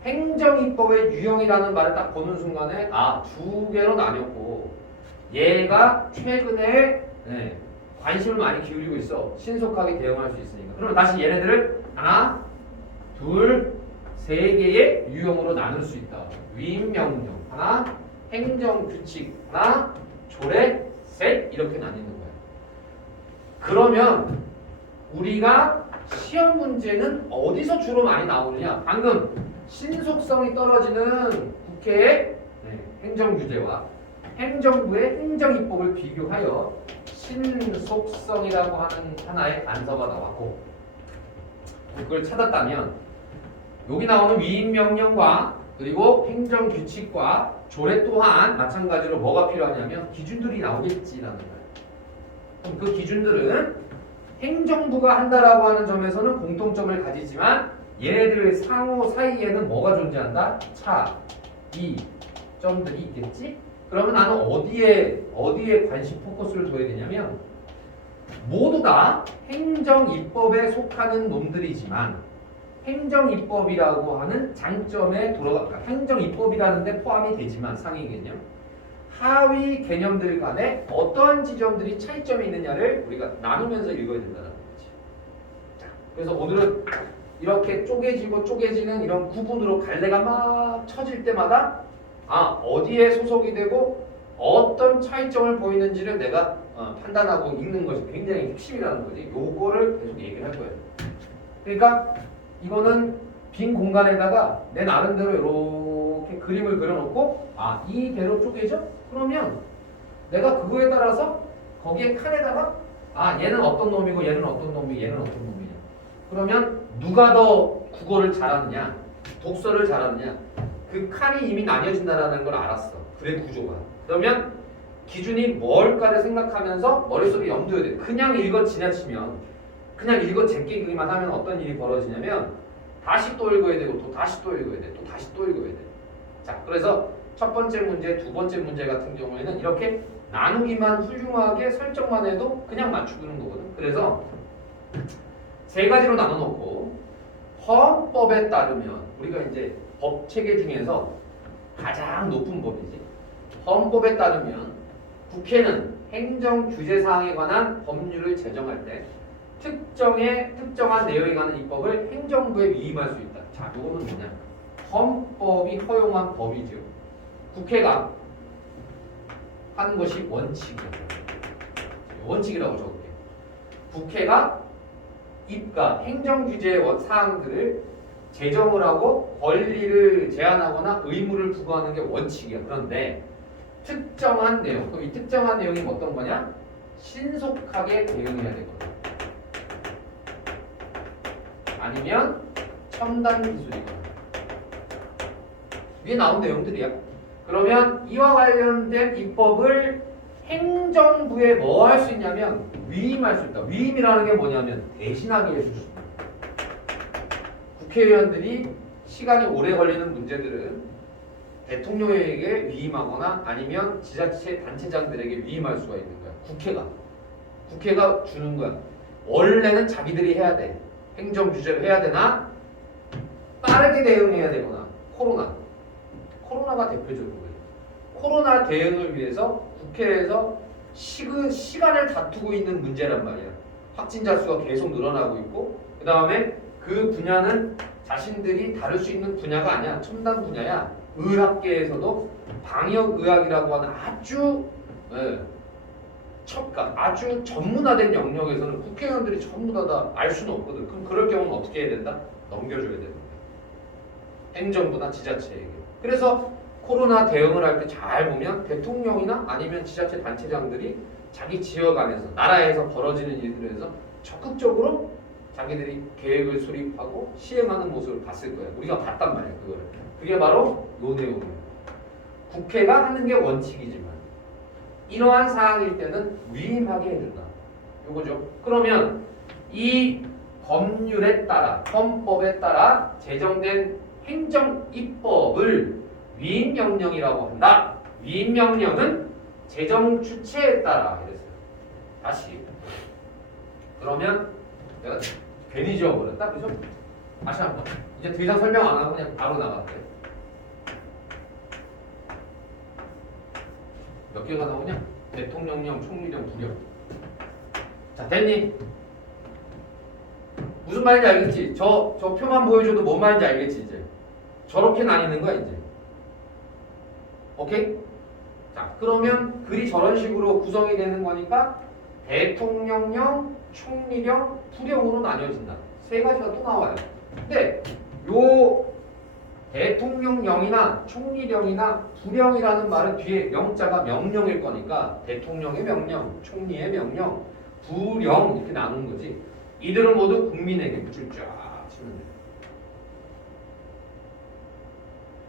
행정입법의 유형이라는 말을 딱 보는 순간에 아, 2개로 나뉘었고 얘가 최근에 관심을 많이 기울이고 있어. 신속하게 대응할 수 있으니까. 그러면 다시 얘네들을 하나, 둘, 세 개의 유형으로 나눌 수 있다. 위임명령 하나, 행정규칙 하나, 조례 셋 이렇게 나뉘는 거예요. 그러면 우리가 시험 문제는 어디서 주로 많이 나오느냐? 방금 신속성이 떨어지는 국회의 행정규제와 행정부의 행정입법을 비교하여 신속성이라고 하는 하나의 단서가 나왔고 그걸 찾았다면 여기 나오는 위임명령과 그리고 행정규칙과 조례 또한 마찬가지로 뭐가 필요하냐면 기준들이 나오겠지라는 거예요. 그럼 그 기준들은 행정부가 한다라고 하는 점에서는 공통점을 가지지만 얘네들 상호 사이에는 뭐가 존재한다? 차, 이 점들이 있겠지? 그러면 나는 어디에 관심 포커스를 둬야 되냐면 모두 다 행정입법에 속하는 놈들이지만 행정입법이라고 하는 장점에 그러니까 행정입법이라는 데 포함이 되지만 상위 개념 하위 개념들 간에 어떠한 지점들이 차이점이 있느냐를 우리가 나누면서 읽어야 된다는 거지. 자, 그래서 오늘은 이렇게 쪼개지는 이런 구분으로 갈래가 막 쳐질 때마다 어디에 소속이 되고 어떤 차이점을 보이는지를 내가 판단하고 읽는 것이 굉장히 핵심이라는 거지. 요거를 계속 얘기를 할 거예요. 그러니까 이거는 빈 공간에다가 내 나름대로 이렇게 그림을 그려놓고 이대로 쪼개져? 그러면 내가 그거에 따라서 거기에 칸에다가 얘는 어떤 놈이고 얘는 어떤 놈이고 얘는 어떤 놈이냐. 그러면 누가 더 국어를 잘하느냐 독서를 잘하느냐 그 칸이 이미 나뉘어진다는 걸 알았어. 그래 구조가. 그러면 기준이 뭘까를 생각하면서 머릿속에 염두에 돼. 그냥 읽어 지나치면 그냥 읽어 제끼기만 하면 어떤 일이 벌어지냐면 다시 또 읽어야 되고 또 다시 또 읽어야 돼. 또 다시 또 읽어야 돼. 자, 그래서 첫 번째 문제, 두 번째 문제 같은 경우에는 이렇게 나누기만 훌륭하게 설정만 해도 그냥 맞추는 거거든. 그래서 세 가지로 나눠놓고 헌법에 따르면 우리가 이제 법 체계 중에서 가장 높은 법이지. 헌법에 따르면 국회는 행정 규제 사항에 관한 법률을 제정할 때 특정한 내용에 관한 입법을 행정부에 위임할 수 있다. 자, 이거는 뭐냐? 헌법이 허용한 법이죠. 국회가 하는 것이 원칙이야. 원칙이라고 적을게. 국회가 행정 규제 사항들을 제정을 하고 권리를 제한하거나 의무를 부과하는 게 원칙이야. 그런데 특정한 내용, 그럼 이 특정한 내용이 어떤 거냐? 신속하게 대응해야 되거든. 아니면 첨단 기술이거든. 위에 나온 내용들이야. 그러면 이와 관련된 입법을 행정부에 뭐 할 수 있냐면 위임할 수 있다. 위임이라는 게 뭐냐면 대신하게 해줄 수 있다. 국회의원들이 시간이 오래 걸리는 문제들은 대통령에게 위임하거나 아니면 지자체 단체장들에게 위임할 수가 있는 거야. 국회가 주는 거야. 원래는 자기들이 해야 돼. 행정 규제를 해야 되나 빠르게 대응해야 되거나 코로나가 대표적인 거예요. 코로나 대응을 위해서 국회에서 시간을 다투고 있는 문제란 말이야. 확진자 수가 계속 늘어나고 있고 그 다음에 그 분야는 자신들이 다룰 수 있는 분야가 아니야. 첨단 분야야. 의학계에서도 방역의학이라고 하는 아주 아주 전문화된 영역에서는 국회의원들이 전부 다 알 수는 없거든. 그럼 그럴 경우는 어떻게 해야 된다? 넘겨줘야 되는 거야. 행정부나 지자체에게. 그래서 코로나 대응을 할 때 잘 보면 대통령이나 아니면 지자체 단체장들이 자기 지역 안에서 나라에서 벌어지는 일들에서 적극적으로 자기들이 계획을 수립하고 시행하는 모습을 봤을 거예요. 우리가 봤단 말이야 그거를. 그게 바로 요 내용이에요. 국회가 하는 게 원칙이지만 이러한 사항일 때는 위임하게 해준다. 요거죠. 그러면 이 법률에 따라 헌법에 따라 제정된 행정입법을 위임명령이라고 한다. 위임명령은 제정 주체에 따라 이랬어요. 다시 그러면 내가 괜히 지워버렸다. 그죠? 다시 한번. 이제 더 이상 설명 안 하고 그냥 바로 나갈게. 몇 개가 나오냐? 대통령령, 총리령, 부령. 자, 됐니? 무슨 말인지 알겠지? 저 표만 보여줘도 뭔 말인지 알겠지 이제? 저렇게 나뉘는 거야 이제. 오케이? 자, 그러면 글이 저런 식으로 구성이 되는 거니까 대통령령, 총리령, 부령으로 나뉘어진다. 세 가지가 또 나와요. 근데 요 대통령령이나 총리령이나 부령이라는 말은 뒤에 명자가 명령일 거니까 대통령의 명령, 총리의 명령, 부령 이렇게 나누는 거지. 이들은 모두 국민에게 밑줄 쫙 치면 돼.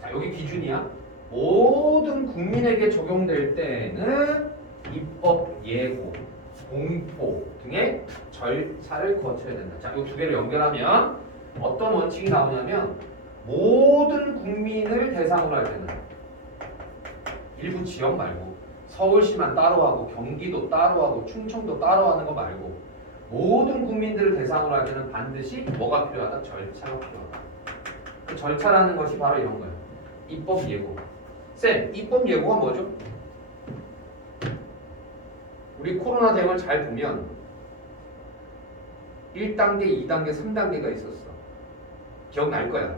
자, 여기 기준이야. 모든 국민에게 적용될 때는 입법, 예고, 공포 등의 절차를 거쳐야 된다. 자, 이 두 개를 연결하면 어떤 원칙이 나오냐면 모든 국민을 대상으로 할 때는 일부 지역 말고 서울시만 따로 하고 경기도 따로 하고 충청도 따로 하는 거 말고 모든 국민들을 대상으로 할 때는 반드시 뭐가 필요하다? 절차가 필요하다. 그 절차라는 것이 바로 이런 거예요. 입법 예고. 쌤, 입법 예고가 뭐죠? 우리 코로나 대응을 잘 보면 1단계, 2단계, 3단계가 있었어. 기억날 거야.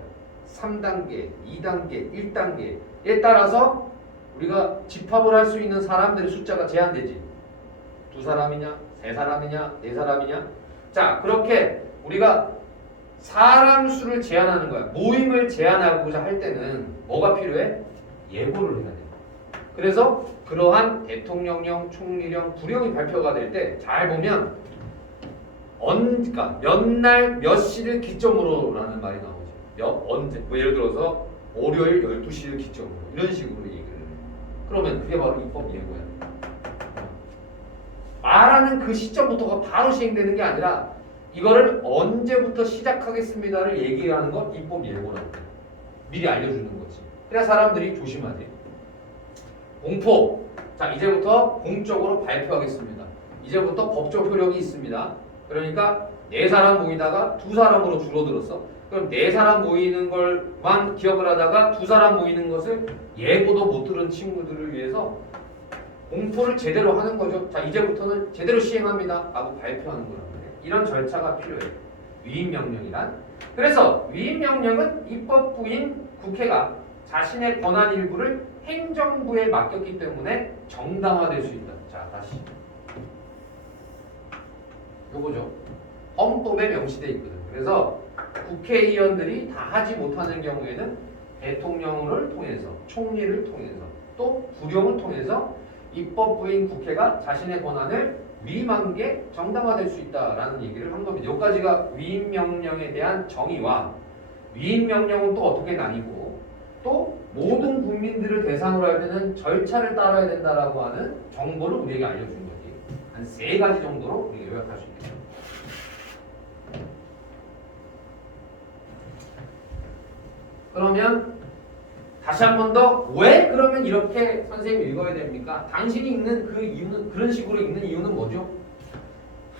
3단계, 2단계, 1단계에 따라서 우리가 집합을 할 수 있는 사람들의 숫자가 제한되지. 2사람이냐, 3사람이냐, 4사람이냐. 자, 그렇게 우리가 사람 수를 제한하는 거야. 모임을 제한하고자 할 때는 뭐가 필요해? 예고를 해야 돼. 그래서 그러한 대통령령, 총리령, 부령이 발표가 될 때 잘 보면 그러니까 몇 날 몇 시를 기점으로라는 말이 나오죠. 언제? 뭐 예를 들어서 월요일 12시를 기점으로 이런 식으로 얘기를 해. 그러면 그게 바로 입법 예고야. 말하는 그 시점부터가 바로 시행되는 게 아니라 이거를 언제부터 시작하겠습니다를 얘기하는 건 입법 예고라고 해. 미리 알려주는 거지. 그래야 사람들이 조심하지. 공포. 자, 이제부터 공적으로 발표하겠습니다. 이제부터 법적 효력이 있습니다. 그러니까 4사람 모이다가 2사람으로 줄어들었어. 그럼 4사람 모이는 걸만 기억을 하다가 2사람 모이는 것을 예고도 못 들은 친구들을 위해서 공포를 제대로 하는 거죠. 자, 이제부터는 제대로 시행합니다 라고 발표하는 거란 말이에요. 이런 절차가 필요해요. 위임명령이란. 그래서 위임명령은 입법부인 국회가 자신의 권한 일부를 행정부에 맡겼기 때문에 정당화될 수 있다. 자, 다시 요거죠. 헌법에 명시되어 있거든. 그래서 국회의원들이 다 하지 못하는 경우에는 대통령을 통해서, 총리를 통해서, 또 부령을 통해서 입법부인 국회가 자신의 권한을 위임한 게 정당화될 수 있다라는 얘기를 한 겁니다. 여기까지가 위임명령에 대한 정의와 위임명령은 또 어떻게 나뉘고 또 모든 국민들을 대상으로 할 때는 절차를 따라야 된다라고 하는 정보를 우리에게 알려준 거지. 한 3가지 정도로 우리가 요약할 수 있겠죠. 그러면 다시 한 번 더 왜 그러면 이렇게 선생님이 읽어야 됩니까? 당신이 읽는 그 이유는 그런 식으로 읽는 이유는 뭐죠?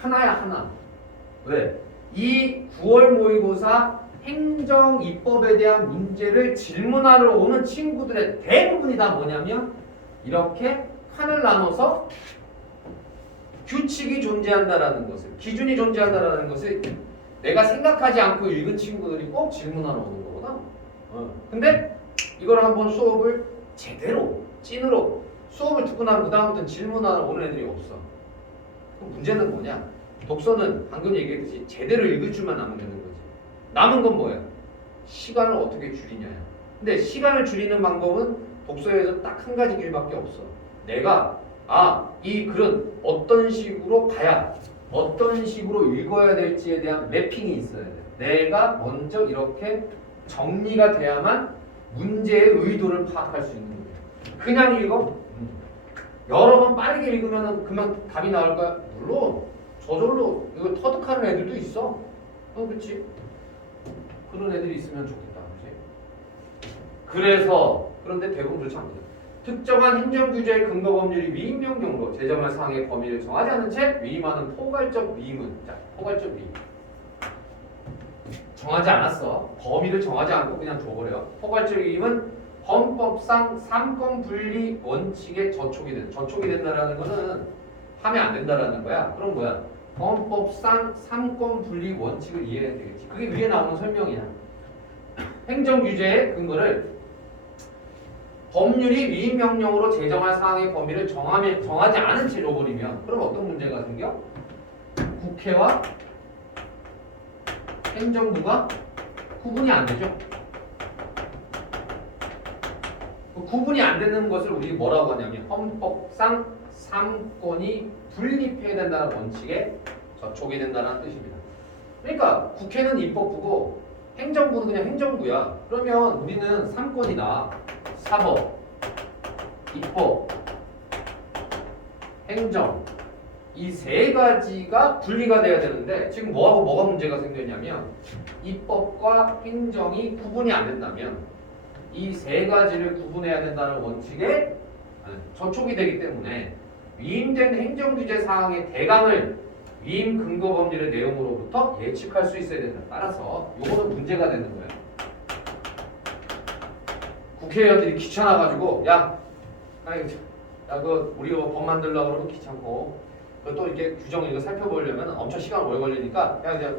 하나야 하나. 왜? 이 9월 모의고사 행정 입법에 대한 문제를 질문하러 오는 친구들의 대부분이 다 뭐냐면 이렇게 칸을 나눠서 규칙이 존재한다라는 것을, 기준이 존재한다라는 것을 내가 생각하지 않고 읽은 친구들이 꼭 질문하러 오는 거거든. 근데 이걸 한번 수업을 제대로 찐으로 수업을 듣고 나면 그 다음부터는 질문하러 오는 애들이 없어. 그럼 문제는 뭐냐? 독서는 방금 얘기했듯이 제대로 읽을 줄만 남으면 되는 거지. 남은 건 뭐야? 시간을 어떻게 줄이냐야. 근데 시간을 줄이는 방법은 독서에서 딱 한 가지 길밖에 없어. 내가 이 글은 어떤 식으로 가야 어떤 식으로 읽어야 될지에 대한 매핑이 있어야 돼. 내가 먼저 이렇게 정리가 돼야만 문제의 의도를 파악할 수 있는 거예요. 그냥 읽어? 여러 번 빠르게 읽으면 그만 답이 나올 거야? 물론 저절로 이거 터득하는 애들도 있어. 그렇지? 그런 애들이 있으면 좋겠다. 그렇지? 그래서 그런데 대부분 그렇지 않거든. 특정한 행정규제의 근거 법률이 위임명령으로 제정할 사항의 범위를 정하지 않은 채 위임하는 포괄적 위임은 자, 포괄적 위임 정하지 않았어. 범위를 정하지 않고 그냥 줘버려. 포괄적 위임은 헌법상 삼권분리 원칙에 저촉이 된다라는 거는 하면 안 된다라는 거야. 그럼 뭐야? 헌법상 삼권분리 원칙을 이해해야 되겠지. 그게 위에 나오는 설명이야. 행정규제의 근거를 법률이 위임명령으로 제정할 사항의 범위를 정하지 않은 채 줘버리면 그럼 어떤 문제가 생겨? 국회와 행정부가 구분이 안 되죠. 구분이 안 되는 것을 우리 뭐라고 하냐면 헌법상 3권이 분립해야 된다는 원칙에 저촉이 된다는 뜻입니다. 그러니까 국회는 입법부고 행정부는 그냥 행정부야. 그러면 우리는 3권이다. 사법, 입법, 행정 이 세 가지가 분리가 돼야 되는데 지금 뭐하고 뭐가 문제가 생겼냐면 입법과 행정이 구분이 안 된다면 이 세 가지를 구분해야 된다는 원칙에 저촉이 되기 때문에 위임된 행정규제 사항의 대강을 위임 근거 법률의 내용으로부터 예측할 수 있어야 된다. 따라서 요거는 문제가 되는 거예요. 국회의원들이 귀찮아가지고 그 우리 법 만들려고 그러면 귀찮고 또 이렇게 규정 이거 살펴보려면 엄청 시간 오래 걸리니까 이제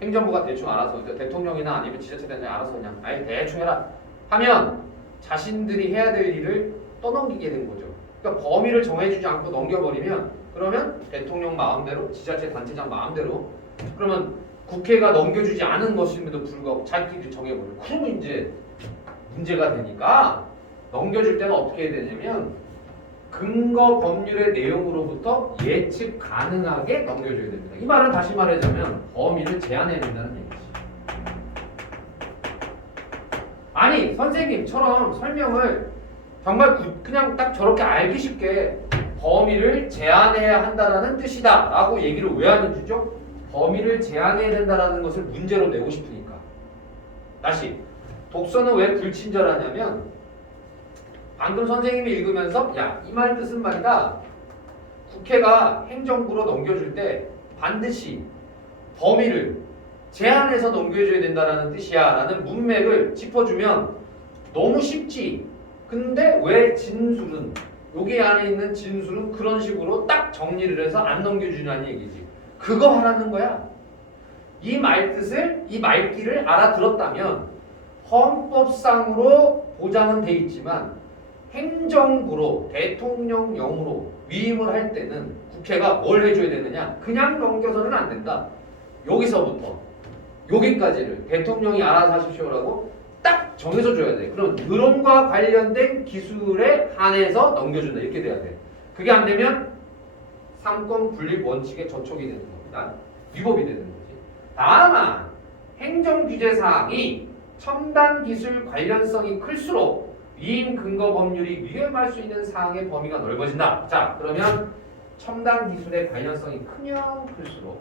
행정부가 대충 알아서 대통령이나 아니면 지자체 단장이 알아서 그냥 대충 해라 하면 자신들이 해야 될 일을 떠넘기게 된 거죠. 그러니까 범위를 정해주지 않고 넘겨버리면 그러면 대통령 마음대로 지자체 단체장 마음대로 그러면 국회가 넘겨주지 않은 것임에도 불구하고 자기들이 정해버려요. 그러면 이제 문제가 되니까 넘겨줄 때는 어떻게 해야 되냐면 근거 법률의 내용으로부터 예측 가능하게 넘겨줘야 됩니다. 이 말은 다시 말하자면 범위를 제한해야 된다는 얘기지. 아니 선생님처럼 설명을 정말 그냥 딱 저렇게 알기 쉽게 범위를 제한해야 한다는 뜻이다 라고 얘기를 왜 하는 주죠? 범위를 제한해야 된다는 것을 문제로 내고 싶으니까. 다시 독서는 왜 불친절하냐면 방금 선생님이 읽으면서 이 말 뜻은 말이다. 국회가 행정부로 넘겨줄 때 반드시 범위를 제한해서 넘겨줘야 된다는 뜻이야 라는 문맥을 짚어주면 너무 쉽지. 근데 왜 진술은 여기 안에 있는 진술은 그런 식으로 딱 정리를 해서 안 넘겨주냐는 얘기지. 그거 하라는 거야. 이 말뜻을 이 말귀를 알아들었다면 헌법상으로 보장은 돼 있지만 행정부로 대통령령으로 위임을 할 때는 국회가 뭘 해줘야 되느냐? 그냥 넘겨서는 안 된다. 여기서부터 여기까지를 대통령이 알아서 하십시오라고 딱 정해서 줘야 돼. 그럼 의론과 관련된 기술에 한해서 넘겨준다. 이렇게 돼야 돼. 그게 안 되면 3권 분립 원칙에 저촉이 되는 겁니다. 위법이 되는 거지. 다만 행정규제사항이 첨단 기술 관련성이 클수록 위임 근거 법률이 위임할 수 있는 사항의 범위가 넓어진다. 자, 그러면 첨단 기술의 관련성이 크면 클수록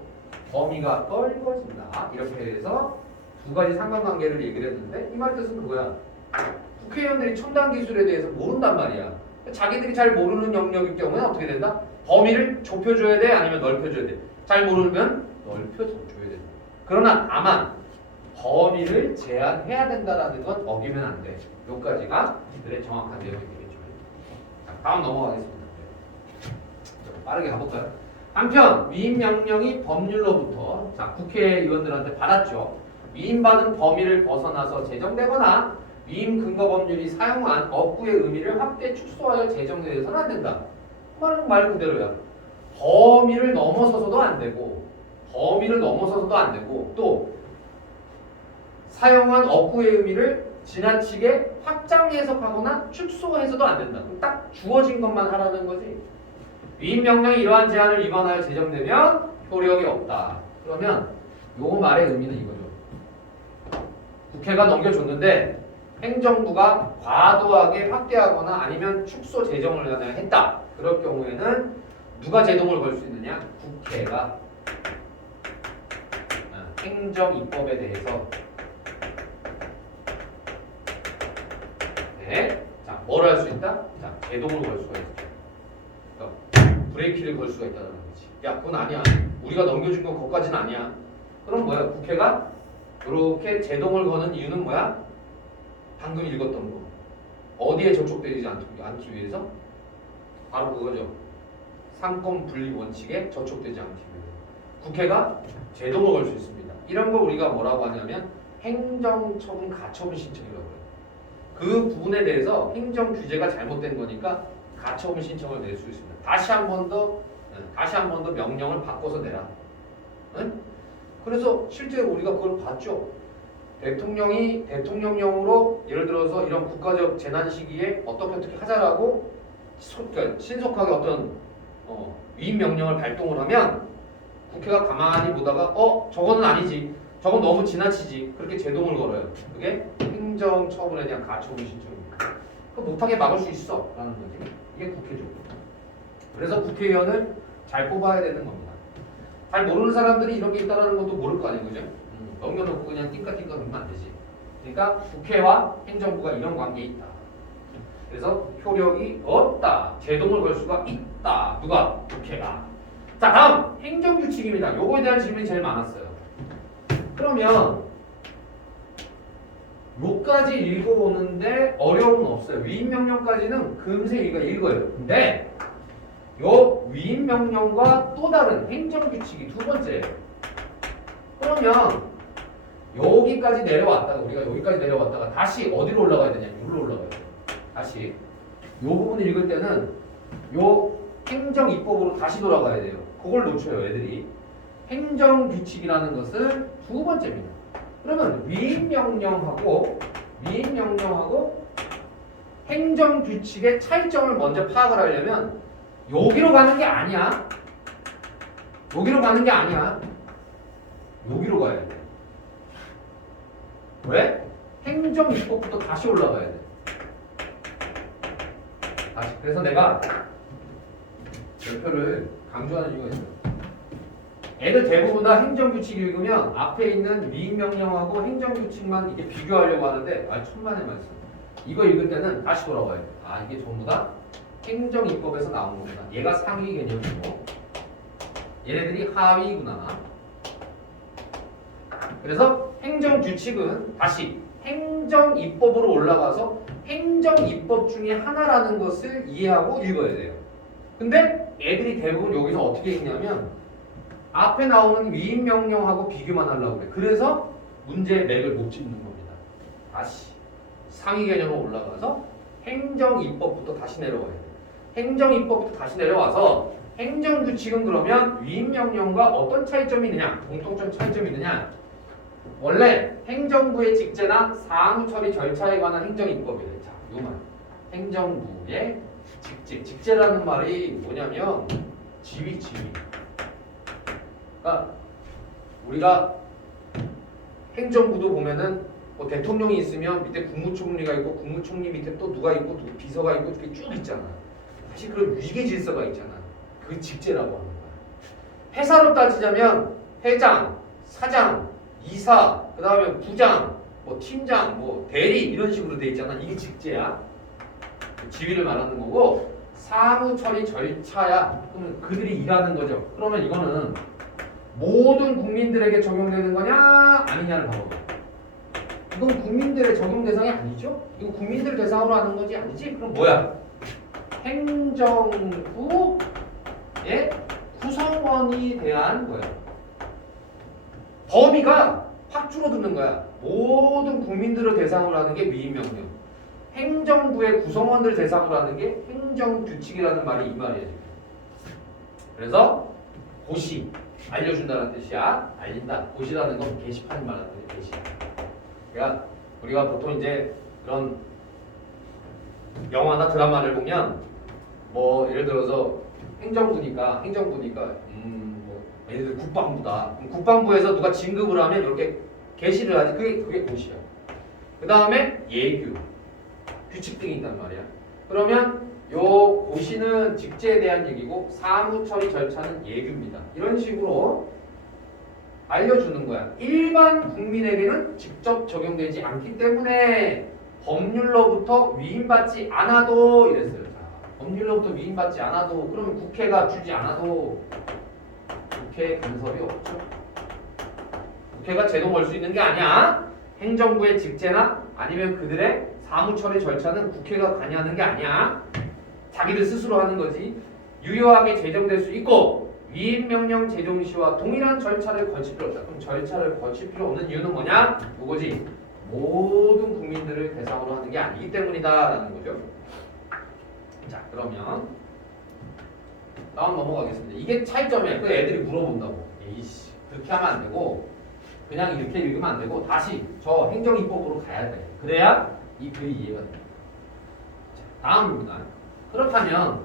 범위가 넓어진다. 이렇게 해서 두 가지 상관관계를 얘기를 했는데 이 말 뜻은 그거야. 국회의원들이 첨단 기술에 대해서 모른단 말이야. 자기들이 잘 모르는 영역일 경우는 어떻게 된다? 범위를 좁혀줘야 돼? 아니면 넓혀줘야 돼? 잘 모르면 넓혀줘야 된다. 그러나 다만 범위를 제한해야 된다라는 건 어기면 안 돼. 여기까지가 이들의 정확한 내용이 되겠죠. 자, 다음 넘어가겠습니다. 빠르게 가볼까요? 한편 위임명령이 법률로부터 국회의원들한테 받았죠. 위임받은 범위를 벗어나서 제정되거나 위임 근거 법률이 사용한 업구의 의미를 확대 축소하여 제정되어서는 안 된다. 말 그대로야. 범위를 넘어서서도 안 되고 또 사용한 업구의 의미를 지나치게 확장 해석하거나 축소해서도 안 된다. 딱 주어진 것만 하라는 거지. 위임명령이 이러한 제한을 위반하여 제정되면 효력이 없다. 그러면 요 말의 의미는 이거죠. 국회가 넘겨줬는데 행정부가 과도하게 확대하거나 아니면 축소 제정을 했다. 그럴 경우에는 누가 제동을 걸 수 있느냐? 국회가 행정입법에 대해서 뭘 할 수 있다? 제동을 걸 수가 있다. 그러니까 브레이크를 걸 수가 있다는 거지. 야, 그건 아니야. 우리가 넘겨준 건 그것까지는 아니야. 그럼 뭐야? 국회가 이렇게 제동을 거는 이유는 뭐야? 방금 읽었던 거. 어디에 저촉되지 않기 위해서? 바로 그거죠. 3권 분립 원칙에 저촉되지 않기 위해서. 국회가 제동을 걸 수 있습니다. 이런 걸 우리가 뭐라고 하냐면 행정처분 가처분 신청이라고 해요. 그 부분에 대해서 행정 규제가 잘못된 거니까 가처분 신청을 낼 수 있습니다. 다시 한 번 더 명령을 바꿔서 내라. 응? 그래서 실제로 우리가 그걸 봤죠. 대통령이 대통령령으로 예를 들어서 이런 국가적 재난 시기에 어떻게 하자라고 그러니까 신속하게 어떤 위임 명령을 발동을 하면 국회가 가만히 보다가 저거는 아니지, 저건 너무 지나치지, 그렇게 제동을 걸어요. 그게 행정처분에 대한 가처분 신청입니다. 그거 못하게 막을 수 있어 라는 거지. 이게 국회죠. 그래서 국회의원을 잘 뽑아야 되는 겁니다. 잘 모르는 사람들이 이런 게 있다는 것도 모를 거 아니에요, 그죠? 넘겨놓고 그냥 띵까띵까 그러면 안 되지. 그러니까 국회와 행정부가 이런 관계에 있다. 그래서 효력이 없다. 제동을 걸 수가 있다. 누가? 국회가. 자, 다음 행정규칙입니다. 요거에 대한 질문이 제일 많았어요. 그러면 요까지 읽어보는데 어려움은 없어요. 위임명령까지는 금세 읽어요. 근데 요 위임명령과 또 다른 행정규칙이 두 번째예요. 그러면 여기까지 내려왔다가 우리가 여기까지 내려왔다가 다시 어디로 올라가야 되냐? 여기로 올라가야 돼요. 다시 요 부분을 읽을 때는 요 행정입법으로 다시 돌아가야 돼요. 그걸 놓쳐요, 애들이. 행정규칙이라는 것은 두 번째입니다. 그러면 위임명령하고 행정규칙의 차이점을 먼저 파악을 하려면 여기로 가는 게 아니야. 여기로 가는 게 아니야. 여기로 가야 돼. 왜? 행정입법부터 다시 올라가야 돼. 다시. 그래서 내가 별표를 강조하는 이유가 있어요. 애들 대부분 다 행정규칙 읽으면 앞에 있는 위임명령하고 행정규칙만 이게 비교하려고 하는데 천만의 말씀. 이거 읽을 때는 다시 돌아와야 돼. 이게 전부 다 행정입법에서 나온 거구나. 얘가 상위 개념이고 얘네들이 하위구나. 그래서 행정규칙은 다시 행정입법으로 올라가서 행정입법 중에 하나라는 것을 이해하고 읽어야 돼요. 근데 애들이 대부분 여기서 어떻게 읽냐면 앞에 나오는 위임명령하고 비교만 하려고 그래. 그래서 문제의 맥을 못 짚는 겁니다. 다시 상위 개념으로 올라가서 행정입법부터 다시 내려와야 돼요. 행정입법부터 다시 내려와서 행정규칙은 그러면 위임명령과 어떤 차이점이 있느냐, 공통점 차이점이 있느냐. 원래 행정부의 직제나 사무처리 절차에 관한 행정입법이래요. 자, 요 말. 행정부의 직제. 직제라는 말이 뭐냐면 지위. 그러니까 우리가 행정부도 보면은 뭐 대통령이 있으면 밑에 국무총리가 있고 국무총리 밑에 또 누가 있고 비서가 있고 이렇게 쭉 있잖아. 사실 그런 위계 질서가 있잖아. 그 직제라고 하는 거야. 회사로 따지자면 회장, 사장, 이사, 그 다음에 부장, 뭐 팀장, 뭐 대리 이런 식으로 돼 있잖아. 이게 직제야. 지위를 말하는 거고 사무 처리 절차야. 그러면 그들이 일하는 거죠. 그러면 이거는 모든 국민들에게 적용되는 거냐 아니냐를 봐봐. 이건 국민들의 적용 대상이 아니죠? 이거 국민들 대상으로 하는 거지 아니지? 그럼 뭐야? 행정부의 구성원이 대한 거야. 범위가 확 줄어드는 거야. 모든 국민들을 대상으로 하는 게 위임명령. 행정부의 구성원들 대상으로 하는 게 행정규칙이라는 말이 이 말이야 지금. 그래서 고시 알려준다는 뜻이야. 알린다. 고시라는 건 게시판 말하는 거지. 게시. 그러니까 우리가 보통 이제 그런 영화나 드라마를 보면 뭐 예를 들어서 행정부니까 뭐 예를 들어 국방부다. 그럼 국방부에서 누가 진급을 하면 이렇게 게시를 하지. 그게 고시야. 그 다음에 예규, 규칙 등이 있단 말이야. 그러면 요 고시는 직제에 대한 얘기고 사무처리 절차는 예규입니다. 이런 식으로 알려주는 거야. 일반 국민에게는 직접 적용되지 않기 때문에 법률로부터 위임받지 않아도 이랬어요. 자, 법률로부터 위임받지 않아도 그러면 국회가 주지 않아도 국회 간섭이 없죠. 국회가 제동 걸 수 있는 게 아니야. 행정부의 직제나 아니면 그들의 사무처리 절차는 국회가 관여하는 게 아니야. 자기들 스스로 하는 거지. 유효하게 제정될 수 있고 위임명령 제정 시와 동일한 절차를 거칠 필요 없다. 그럼 절차를 거칠 필요 없는 이유는 뭐냐? 이거지. 모든 국민들을 대상으로 하는 게 아니기 때문이다라는 거죠. 자, 그러면 다음 넘어가겠습니다. 이게 차이점이에요. 그 애들이 물어본다고. 에이씨, 그렇게 하면 안 되고 그냥 이렇게 읽으면 안 되고 다시 저 행정입법으로 가야 돼. 그래야 이 글이 이해가 돼. 자, 다음입니다. 그렇다면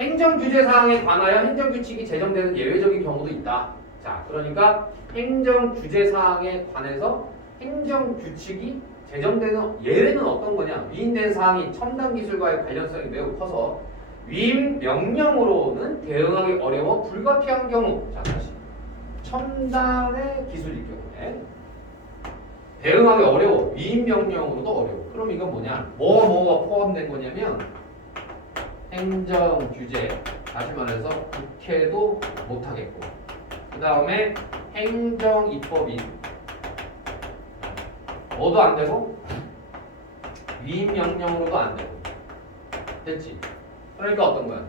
행정규제사항에 관하여 행정규칙이 제정되는 예외적인 경우도 있다. 자, 그러니까 행정규제사항에 관해서 행정규칙이 제정되는 예외는 어떤 거냐? 위임된 사항이 첨단기술과의 관련성이 매우 커서 위임명령으로는 대응하기 어려워 불가피한 경우. 자, 다시 첨단의 기술일 경우에 대응하기 어려워. 위임명령으로도 어려워. 그럼 이건 뭐냐? 뭐가 포함된 거냐면 행정규제, 다시 말해서 국회도 못하겠고, 그 다음에 행정입법이 뭐도 안 되고 위임명령으로도 안 되고. 됐지? 그러니까 어떤 거야?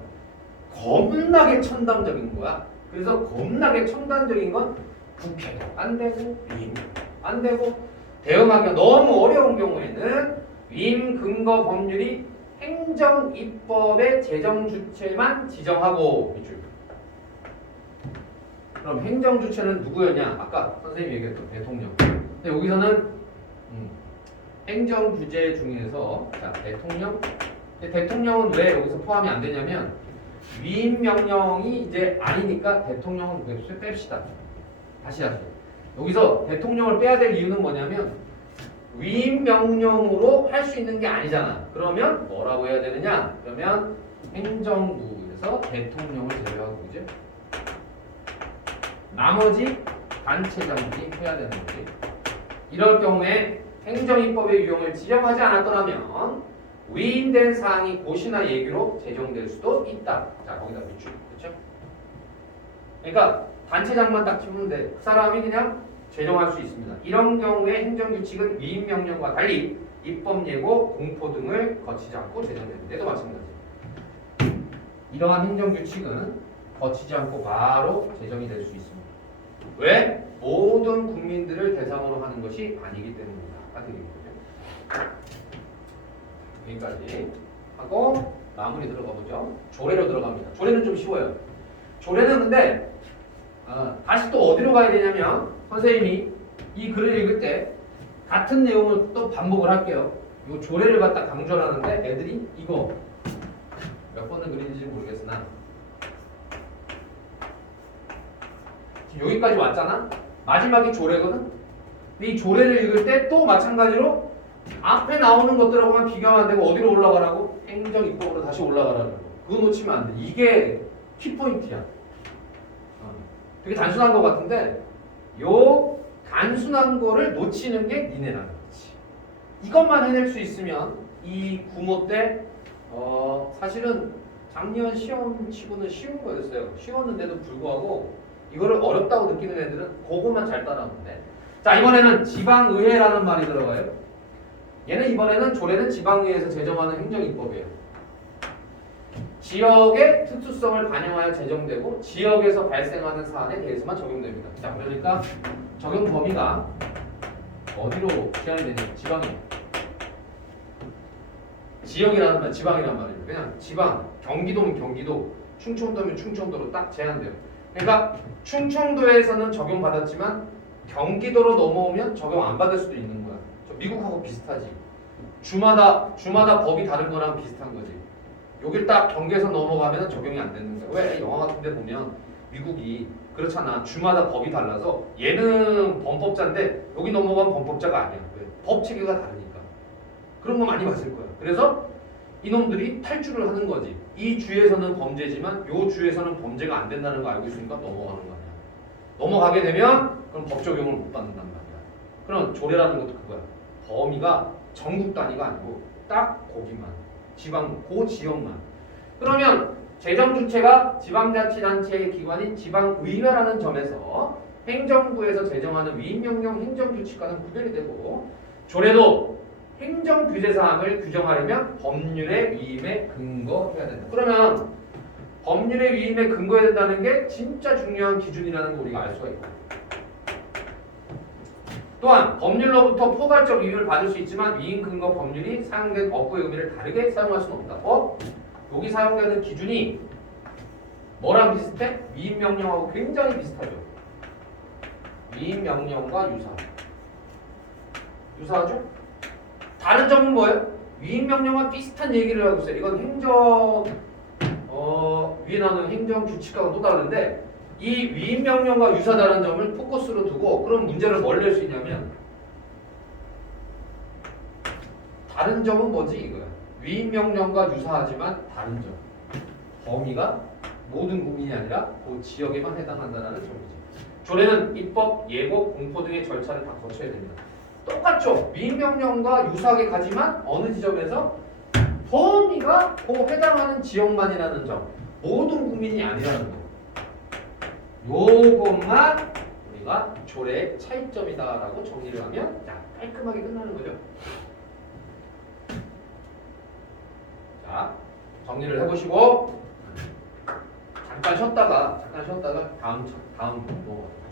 겁나게 첨단적인 거야. 그래서 겁나게 첨단적인 건 국회도 안 되고 위임도 안 되고, 대응하기가 너무 어려운 경우에는 위임 근거 법률이 행정입법의 제정 주체만 지정하고. 밑줄. 그럼 행정 주체는 누구였냐? 아까 선생님이 얘기했던 대통령. 근데 여기서는 행정 규제 중에서 자, 대통령. 근데 대통령은 왜 여기서 포함이 안 되냐면 위임 명령이 이제 아니니까 대통령은 뺍시다. 다시 하세요. 여기서 대통령을 빼야 될 이유는 뭐냐면 위임 명령으로 할 수 있는 게 아니잖아. 그러면 뭐라고 해야 되느냐? 그러면 행정부에서 대통령을 제외하고 이제 나머지 단체장들이 해야 되는 거지. 이럴 경우에 행정입법의 유형을 지정하지 않았더라면 위임된 사항이 고시나 예규로 제정될 수도 있다. 자, 거기다 밑줄. 그렇죠? 그러니까 단체장만 딱 치면 돼. 그 사람이 그냥 제정할 수 있습니다. 이런 경우에 행정규칙은 위임명령과 달리 입법예고, 공포 등을 거치지 않고 제정되는데도 마찬가지입니다. 이러한 행정규칙은 거치지 않고 바로 제정이 될 수 있습니다. 왜? 모든 국민들을 대상으로 하는 것이 아니기 때문이다. 여기까지 하고 마무리 들어가 보죠. 조례로 들어갑니다. 조례는 좀 쉬워요. 조례는 근데 다시 또 어디로 가야 되냐면 선생님이 이 글을 읽을 때 같은 내용을 또 반복을 할게요. 이 조례를 갖다 강조를 하는데 애들이 이거 몇 번을 그리는지 모르겠으나 여기까지 왔잖아. 마지막이 조례거든. 근데 이 조례를 읽을 때 또 마찬가지로 앞에 나오는 것들하고만 비교하면 안 되고 어디로 올라가라고? 행정입법으로 다시 올라가라는 거. 그거 놓치면 안 돼. 이게 키포인트야. 되게 단순한 것 같은데 요 단순한 거를 놓치는 게 니네라는 거지. 이것만 해낼 수 있으면 이 구모 때 사실은 작년 시험 치고는 쉬운 거였어요. 쉬웠는데도 불구하고 이거를 어렵다고 느끼는 애들은 그거만 잘 따라하면 돼. 자, 이번에는 지방의회라는 말이 들어가요. 얘는 이번에는 조례는 지방의회에서 제정하는 행정입법이에요. 지역의 특수성을 반영하여 제정되고 지역에서 발생하는 사안에 대해서만 적용됩니다. 자, 그러니까 적용 범위가 어디로 제한이 되냐? 지방이에요. 지역이라는 말, 지방이라는 말이에요. 그냥 지방, 경기도면 경기도, 충청도면 충청도로 딱 제한돼요. 그러니까 충청도에서는 적용받았지만 경기도로 넘어오면 적용 안 받을 수도 있는 거야. 저 미국하고 비슷하지. 주마다 법이 다른 거랑 비슷한 거지. 여길 딱 경계에서 넘어가면 적용이 안 되는 거야. 왜? 영화 같은 데 보면 미국이 그렇잖아. 주마다 법이 달라서 얘는 범법자인데 여기 넘어가면 범법자가 아니야. 왜? 법 체계가 다르니까. 그런 거 많이 봤을 거야. 그래서 이놈들이 탈주를 하는 거지. 이 주에서는 범죄지만 요 주에서는 범죄가 안 된다는 거 알고 있으니까 넘어가는 거 아니야. 넘어가게 되면 그럼 법 적용을 못 받는단 말이야. 그럼 조례라는 것도 그거야. 범위가 전국 단위가 아니고 딱 거기만. 지방, 그 지역만. 그러면 재정 주체가 지방자치단체의 기관인 지방의회라는 점에서 행정부에서 제정하는 위임명령 행정규칙과는 구별이 되고 조례도 행정 규제 사항을 규정하려면 법률의 위임에 근거해야 된다. 그러면 법률의 위임에 근거해야 된다는 게 진짜 중요한 기준이라는 걸 우리가 알 수가 있다. 또한 법률로부터 포괄적 위임을 받을 수 있지만 위임 근거 법률이 사용된 업구의 의미를 다르게 사용할 수는 없다. 여기 사용되는 기준이 뭐랑 비슷해? 위임 명령하고 굉장히 비슷하죠. 위임 명령과 유사하죠? 다른 점은 뭐예요? 위임 명령과 비슷한 얘기를 하고 있어요. 이건 위에 나오는 행정 규칙하고 또 다른데 이 위임 명령과 유사다는 점을 포커스로 두고 그럼 문제를 뭘 낼 수 있냐면 다른 점은 뭐지 이거야. 위임 명령과 유사하지만 다른 점. 범위가 모든 국민이 아니라 그 지역에만 해당한다는 점이지. 조례는 입법, 예고, 공포 등의 절차를 다 거쳐야 됩니다. 똑같죠. 위임 명령과 유사하게 가지만 어느 지점에서 범위가 그 해당하는 지역만이라는 점. 모든 국민이 아니라는 거. 요것만 우리가 조례의 차이점이다라고 정리를 하면 깔끔하게 끝나는 거죠. 자, 정리를 해보시고 잠깐 쉬었다가 다음 넘어가요.